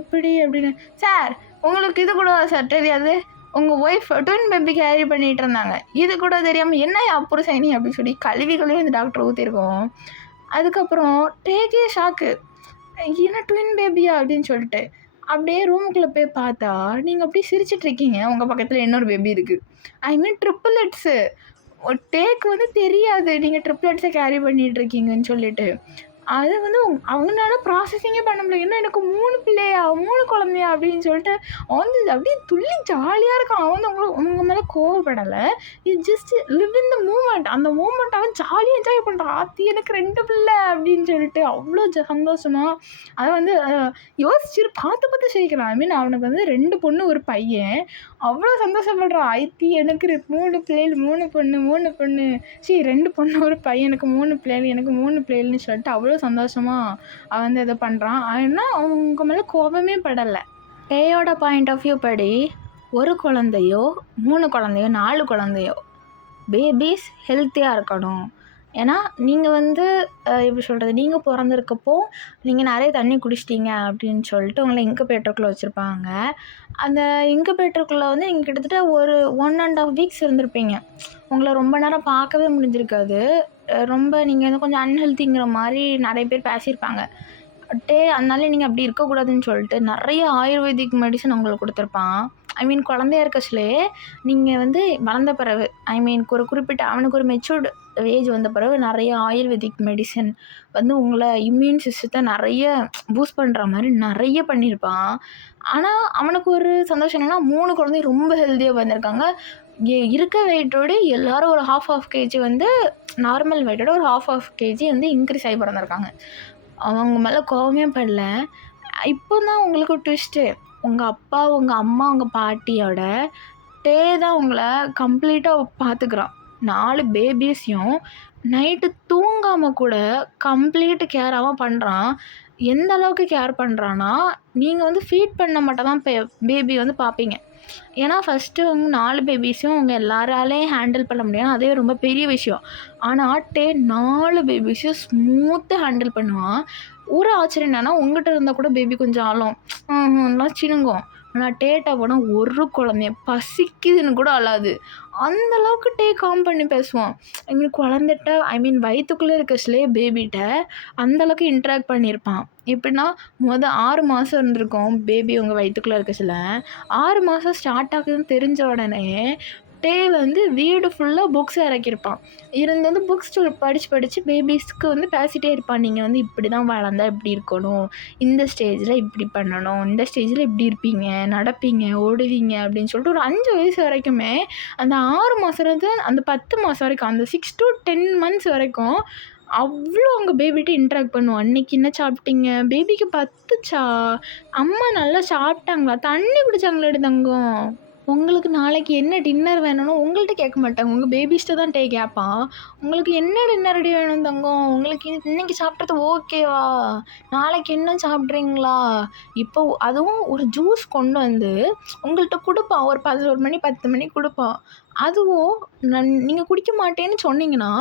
எப்படி அப்படின்னு. சார் உங்களுக்கு இது கூட சார் தெரியாது, உங்கள் ஒய்ஃப் ட்வின் பேபி கேரி பண்ணிகிட்டு இருந்தாங்க, இது கூட தெரியாமல் என்ன அப்புறம் சைனி அப்படின்னு சொல்லி கழுவி இந்த டாக்டர் ஊற்றிருக்கோம். அதுக்கப்புறம் டேக்கே ஷாக்கு, என்ன ட்வின் பேபியா அப்படின்னு சொல்லிட்டு அப்படியே ரூமுக்குள்ளே போய் பார்த்தா நீங்கள் அப்படியே சிரிச்சிட்ருக்கீங்க. உங்கள் பக்கத்தில் இன்னொரு பேபி இருக்குது. ட்ரிப்பிளெட்ஸு. டேக்கு வந்து தெரியாது நீங்கள் ட்ரிப்ளெட்ஸை கேரி பண்ணிகிட்ருக்கீங்கன்னு சொல்லிட்டு. அது வந்து அவங்களால ப்ராசஸிங்கே பண்ண முடியல. என்ன எனக்கு 3 பிள்ளையா, 3 குழந்தையா அப்படின்னு சொல்லிட்டு வந்து அப்படியே துள்ளி ஜாலியாக இருக்கான். அவன் வந்து உங்க மேலே கோவப்படலை. இது just live in the moment. அந்த மூமெண்ட் அவன் ஜாலியாக என்ஜாய் பண்ணுறான். ஆத்தி எனக்கு 2 பிள்ளை அப்படின்னு சொல்லிட்டு அவ்வளோ சந்தோஷமாக அதை வந்து யோசிச்சு பார்த்து சிரிக்கிறான். அவனுக்கு வந்து 2 பொண்ணு 1 பையன். அவ்வளோ சந்தோஷப்படுறான். எனக்கு 3 பிள்ளைகள், 3 பொண்ணு 2 பொண்ணு 1 பையன், எனக்கு 3 பிள்ளைகள், எனக்கு 3 பிள்ளைகள்னு சொல்லிட்டு அவ்வளோ சந்தோஷமாக அவன் வந்து இதை பண்ணுறான். ஆனால் அவங்க மேலே கோபமே படலை. டேயோட பாயிண்ட் ஆஃப் வியூ படி 1 குழந்தையோ 3 குழந்தையோ 4 குழந்தையோ பேபிஸ் ஹெல்த்தியாக இருக்கணும். ஏன்னா நீங்கள் வந்து எப்படி சொல்கிறது, நீங்கள் பிறந்திருக்கப்போ நீங்கள் நிறைய தண்ணி குடிச்சிட்டிங்க அப்படின்னு சொல்லிட்டு உங்களை இன்குபேட்டருக்குள்ளே வச்சுருப்பாங்க. அந்த இன்குபேட்டருக்குள்ளே வந்து நீங்கள் கிட்டத்தட்ட ஒரு 1.5 வீக்ஸ் இருந்திருப்பீங்க. உங்களை ரொம்ப நேரம் பார்க்கவே முடிஞ்சிருக்காது. ரொம்ப நீங்கள் வந்து கொஞ்சம் அன்ஹெல்த்திங்கிற மாதிரி நிறைய பேர் பேசியிருப்பாங்க. அதனால நீங்கள் அப்படி இருக்கக்கூடாதுன்னு சொல்லிட்டு நிறைய ஆயுர்வேதிக் மெடிசன் உங்களுக்கு கொடுத்துருப்பான். குழந்தையா இருக்கச்சுலே நீங்கள் வந்து வளர்ந்த பிறகு ஒரு குறிப்பிட்ட அவனுக்கு ஒரு மெச்சூர்டு ஏஜ் வந்த பிறகு நிறைய ஆயுர்வேதிக் மெடிசன் வந்து உங்களை இம்யூன் சிஸ்டத்தை நிறைய பூஸ்ட் பண்ணுற மாதிரி நிறைய பண்ணியிருப்பான். ஆனால் அவனுக்கு ஒரு சந்தோஷம் என்னென்னா 3 குழந்தை ரொம்ப ஹெல்த்தியாக வந்திருக்காங்க. இருக்க வெயிட்டோடு எல்லோரும் ஒரு half கேஜி வந்து நார்மல் வெயிட்டோட ஒரு half கேஜி வந்து இன்க்ரீஸ் ஆகி பிறந்திருக்காங்க. அவங்க மேலே கோவமே படல. இப்போ தான் உங்களுக்கு ட்விஸ்ட்டு, உங்கள் அப்பா, உங்கள் அம்மா, உங்கள் பாட்டியோட டே தான் உங்களை கம்ப்ளீட்டாக பார்த்துக்கிறான். 4 பேபிஸையும் நைட்டு தூங்காமல் கூட கம்ப்ளீட் கேராகவும் பண்ணுறான். எந்த அளவுக்கு கேர் பண்ணுறான்னா, நீங்கள் வந்து ஃபீட் பண்ண மட்டும் தான் பேபி வந்து பார்ப்பீங்க. ஏன்னா ஃபஸ்ட்டு வந்து 4 பேபிஸையும் அவங்க எல்லாராலையும் ஹேண்டில் பண்ண முடியும், அதே ரொம்ப பெரிய விஷயம். ஆனால் 4 பேபிஸையும் ஸ்மூத்தாக ஹேண்டில் பண்ணுவான். ஒரு ஆச்சரியம் என்னன்னா, உங்கள்கிட்ட இருந்தால் கூட பேபி கொஞ்சம் ஆளும் எல்லாம் சினுங்கும். ஆனால் டேட்டா போனால் ஒரு குழந்தைய பசிக்குதுன்னு கூட அழாது. அந்தளவுக்கு காம் பண்ணி பேசுவான். குழந்தைட்ட வயிற்றுக்குள்ளே இருக்கச்சுலே பேபிகிட்ட அந்தளவுக்கு இன்ட்ராக்ட் பண்ணியிருப்பான். எப்படின்னா 6 மாதம் இருந்திருக்கும் பேபி உங்கள் வயிற்றுக்குள்ளே இருக்கச்சுல. 6 மாதம் ஸ்டார்ட் ஆகுதுன்னு தெரிஞ்ச உடனே டே வந்து வீடு ஃபுல்லாக புக்ஸ் இறக்கியிருப்பான். இருந்து புக்ஸ் படித்து பேபிஸ்க்கு வந்து பேசிகிட்டே இருப்பான். நீங்கள் வந்து இப்படி தான் வளர்ந்தா இப்படி இருக்கணும், இந்த ஸ்டேஜில் இப்படி பண்ணணும், இந்த ஸ்டேஜில் இப்படி இருப்பீங்க, நடப்பீங்க, ஓடுவீங்க அப்படின்னு சொல்லிட்டு ஒரு 5 வயசு வரைக்குமே அந்த 6 மாதத்துலேருந்து அந்த 10 மாதம் வரைக்கும், அந்த 6 to 10 months வரைக்கும் அவ்வளோ அவங்க பேபிகிட்ட இன்ட்ராக்ட் பண்ணுவோம். அன்றைக்கி என்ன சாப்பிட்டீங்க, பேபிக்கு பத்துச்சா, அம்மா நல்லா சாப்பிட்டாங்களா, தண்ணி குடித்தாங்களாடி தங்கம், உங்களுக்கு நாளைக்கு என்ன டின்னர் வேணும்னு உங்கள்கிட்ட கேட்க மாட்டாங்க, உங்கள் பேபிஸ்ட்ட தான் கேட்பான். உங்களுக்கு என்ன டின்னர் ரெடி வேணும் தங்கம், உங்களுக்கு இன்றைக்கி சாப்பிட்றது ஓகேவா, நாளைக்கு என்ன சாப்பிட்றீங்களா, இப்போ அதுவும் ஒரு ஜூஸ் கொண்டு வந்து உங்கள்கிட்ட கொடுப்பான். ஒரு 11 மணி 10 மணிக்கு கொடுப்பான். அதுவும் நீங்கள் குடிக்க மாட்டேன்னு சொன்னீங்கன்னா,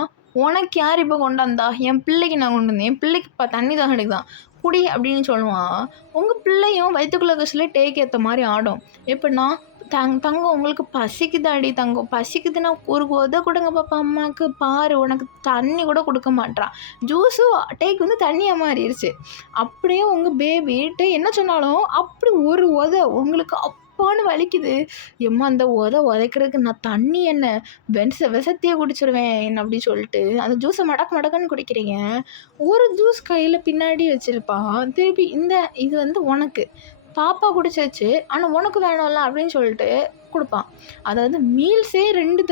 உனக்கு யார் இப்போ கொண்டாந்தா, என் பிள்ளைக்கு நான் கொண்டு வந்தேன், என் பிள்ளைக்கு இப்போ தண்ணி தான் எடுக்குதான், குடி அப்படின்னு சொல்லுவான். உங்கள் பிள்ளையும் வயிற்றுக்குள்ள கசில் டேக் ஏற்ற மாதிரி ஆடும். எப்படின்னா, தங்கம் உங்களுக்கு பசிக்குதாடி தங்கம், பசிக்குதுன்னா ஒரு உத கொடுங்க பாப்பா அம்மாவுக்கு, பாரு உனக்கு தண்ணி கூட கொடுக்க மாட்றான், ஜூஸும் டேக் வந்து தண்ணியாக மாறிடுச்சு. அப்படியே உங்கள் பேபிட்டு என்ன சொன்னாலும் அப்படி ஒரு உத உங்களுக்கு அப்பான்னு வலிக்குது, எம்மா அந்த உதைக்கிறதுக்கு நான் தண்ணி என்ன விஷத்தையே குடிச்சிருவேன் என்ன அப்படி சொல்லிட்டு அந்த ஜூஸை மடக்குன்னு குடிக்கிறீங்க. ஒரு ஜூஸ் கையில் பின்னாடி வச்சுருப்பான், திருப்பி இது வந்து உனக்கு பாப்பா குடிச்சிருச்சு ஆனால் உனக்கு வேணும்ல அப்படின்னு சொல்லிட்டு கொடுப்பான். அதாவது மீல்ஸே 2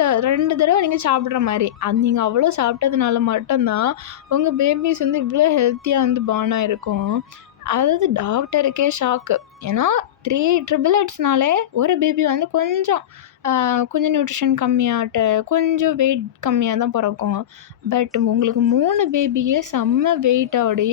தடவை நீங்கள் சாப்பிட்ற மாதிரி, அது நீங்கள் அவ்வளோ சாப்பிட்டதுனால மட்டும்தான் உங்கள் பேபிஸ் வந்து இவ்வளோ ஹெல்த்தியாக வந்து பார்ன் ஆகிருக்கும். அதாவது டாக்டருக்கே ஷாக்கு. ஏன்னா 3 ட்ரிபிளட்ஸ்னாலே ஒரு பேபி வந்து கொஞ்சம் நியூட்ரிஷன் கம்மியாகிட்ட கொஞ்சம் வெயிட் கம்மியாக தான் பிறக்கும். பட் உங்களுக்கு 3 பேபியே செம்ம வெயிட்டோடி,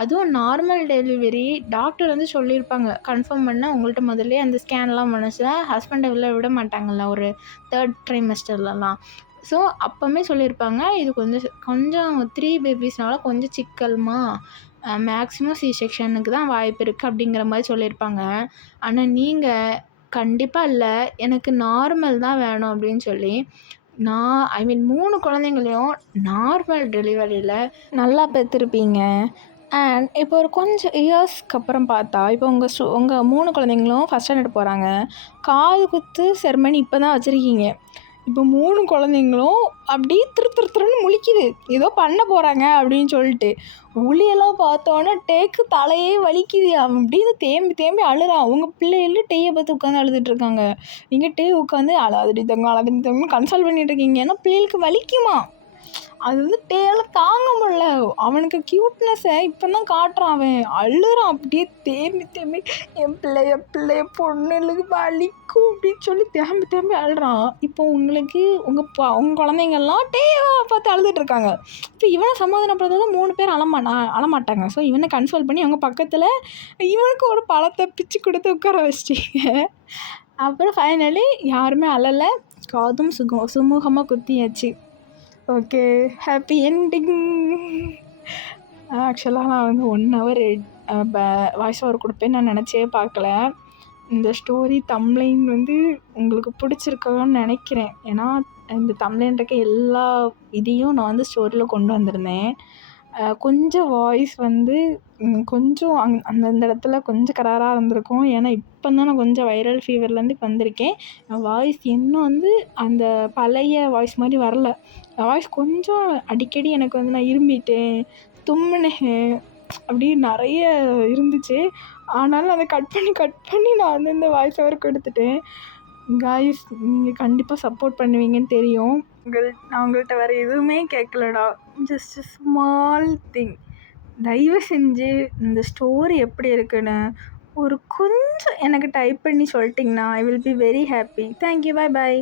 அதுவும் நார்மல் டெலிவரி. டாக்டர் வந்து சொல்லியிருப்பாங்க, கன்ஃபார்ம் பண்ணால் உங்கள்கிட்ட முதல்ல அந்த ஸ்கேன்லாம் மனசில் ஹஸ்பண்டை விட மாட்டாங்கல்ல ஒரு 3rd ட்ரைமஸ்டர்லலாம். ஸோ அப்போவுமே சொல்லியிருப்பாங்க, இது கொஞ்சம் 3 பேபிஸ்னால கொஞ்சம் சிக்கல்மா, மேக்ஸிமம் சி செக்ஷனுக்கு தான் வாய்ப்பு இருக்குது அப்படிங்கிற மாதிரி சொல்லியிருப்பாங்க. ஆனால் நீங்கள் கண்டிப்பாக இல்லை, எனக்கு நார்மல் தான் வேணும் அப்படின்னு சொல்லி 3 குழந்தைங்களையும் நார்மல் டெலிவரியில் நல்லா பெற்றிருப்பீங்க. அண்ட் இப்போ ஒரு கொஞ்சம் இயர்ஸ்க்கு அப்புறம் பார்த்தா, இப்போ உங்கள் 3 குழந்தைங்களும் ஃபஸ்ட் ஸ்டாண்டர்ட் போகிறாங்க, காது குத்து செரமனி இப்போ தான் வச்சுருக்கீங்க. இப்போ 3 குழந்தைங்களும் அப்படியே திருன்னு முழிக்குது, ஏதோ பண்ண போகிறாங்க அப்படின்னு சொல்லிட்டு. ஒளியெல்லாம் பார்த்தோன்னா டேக்கு தலையே வலிக்குது, அவன் அப்படின்னு தேம்பி அழுறான். உங்கள் பிள்ளைகள் டேயை பார்த்து உட்காந்து அழுதுட்ருக்காங்க, நீங்கள் டே உட்காந்து அழாதடி தங்கம்னு கன்சல்ட் பண்ணிட்டுருக்கீங்க. ஏன்னா பிள்ளைகளுக்கு வலிக்குமா, அது வந்து டேயால் தாங்க முடியல. அவனுக்கு க்யூட்னஸை இப்போ தான் காட்டுறான், அவன் அழுறான் அப்படியே தேம்பி என் பிள்ளைய பொண்ணுங்களுக்கு வலிக்கும் அப்படின்னு சொல்லி தேம்பி அழுறான். இப்போ உங்களுக்கு உங்கள் குழந்தைங்கள்லாம் டேயை பார்த்து அழுதுட்ருக்காங்க. இப்போ இவனை சமாதானப்படுறத 3 பேர் அழமாட்டாங்க. ஸோ இவனை கன்சல்ட் பண்ணி அவங்க பக்கத்தில் இவனுக்கு ஒரு பழத்தை பிச்சு கொடுத்து உட்கார வச்சிட்டீங்க. அப்புறம் ஃபைனலி யாருமே அழலை, காதும் சுமூகமாக குத்தியாச்சு. Okay, happy ending. ஆக்சுவலாக நான் வந்து 1 hour வாய்ஸ் ஓவர் கொடுப்பேன்னு நான் நினச்சே பார்க்கல. இந்த ஸ்டோரி தம்ப்லைன் வந்து உங்களுக்கு பிடிச்சிருக்கோன்னு நினைக்கிறேன். ஏன்னா இந்த தம்ப்லைன் இருக்க எல்லா இதையும் நான் வந்து ஸ்டோரியில் கொண்டு வந்திருந்தேன். கொஞ்சம் வாய்ஸ் வந்து கொஞ்சம் அந்தந்த இடத்துல கொஞ்சம் கராராக இருந்திருக்கும். ஏன்னா இப்போ தான் நான் கொஞ்சம் வைரல் ஃபீவர்லேருந்து வந்திருக்கேன். வாய்ஸ் இன்னும் வந்து அந்த பழைய வாய்ஸ் மாதிரி வரல. வாய்ஸ் கொஞ்சம் அடிக்கடி எனக்கு வந்து நான் இருமிட்டேன், தும்முனேன், அப்படி நிறைய இருந்துச்சு. ஆனாலும் அதை கட் பண்ணி நான் வந்து இந்த வாய்ஸ் ஓவர் கொடுத்துட்டேன். காய்ஸ், நீங்கள் கண்டிப்பாக சப்போர்ட் பண்ணுவீங்கன்னு தெரியும். நான் உங்கள்கிட்ட வேறு எதுவுமே கேட்கலடா, ஜஸ்ட் ஸ்மால் திங். தயவு செஞ்சு இந்த ஸ்டோரி எப்படி இருக்குன்னு கொஞ்சம் எனக்கு டைப் பண்ணி சொல்லிட்டிங்கன்னா I will be very happy. Thank you, by.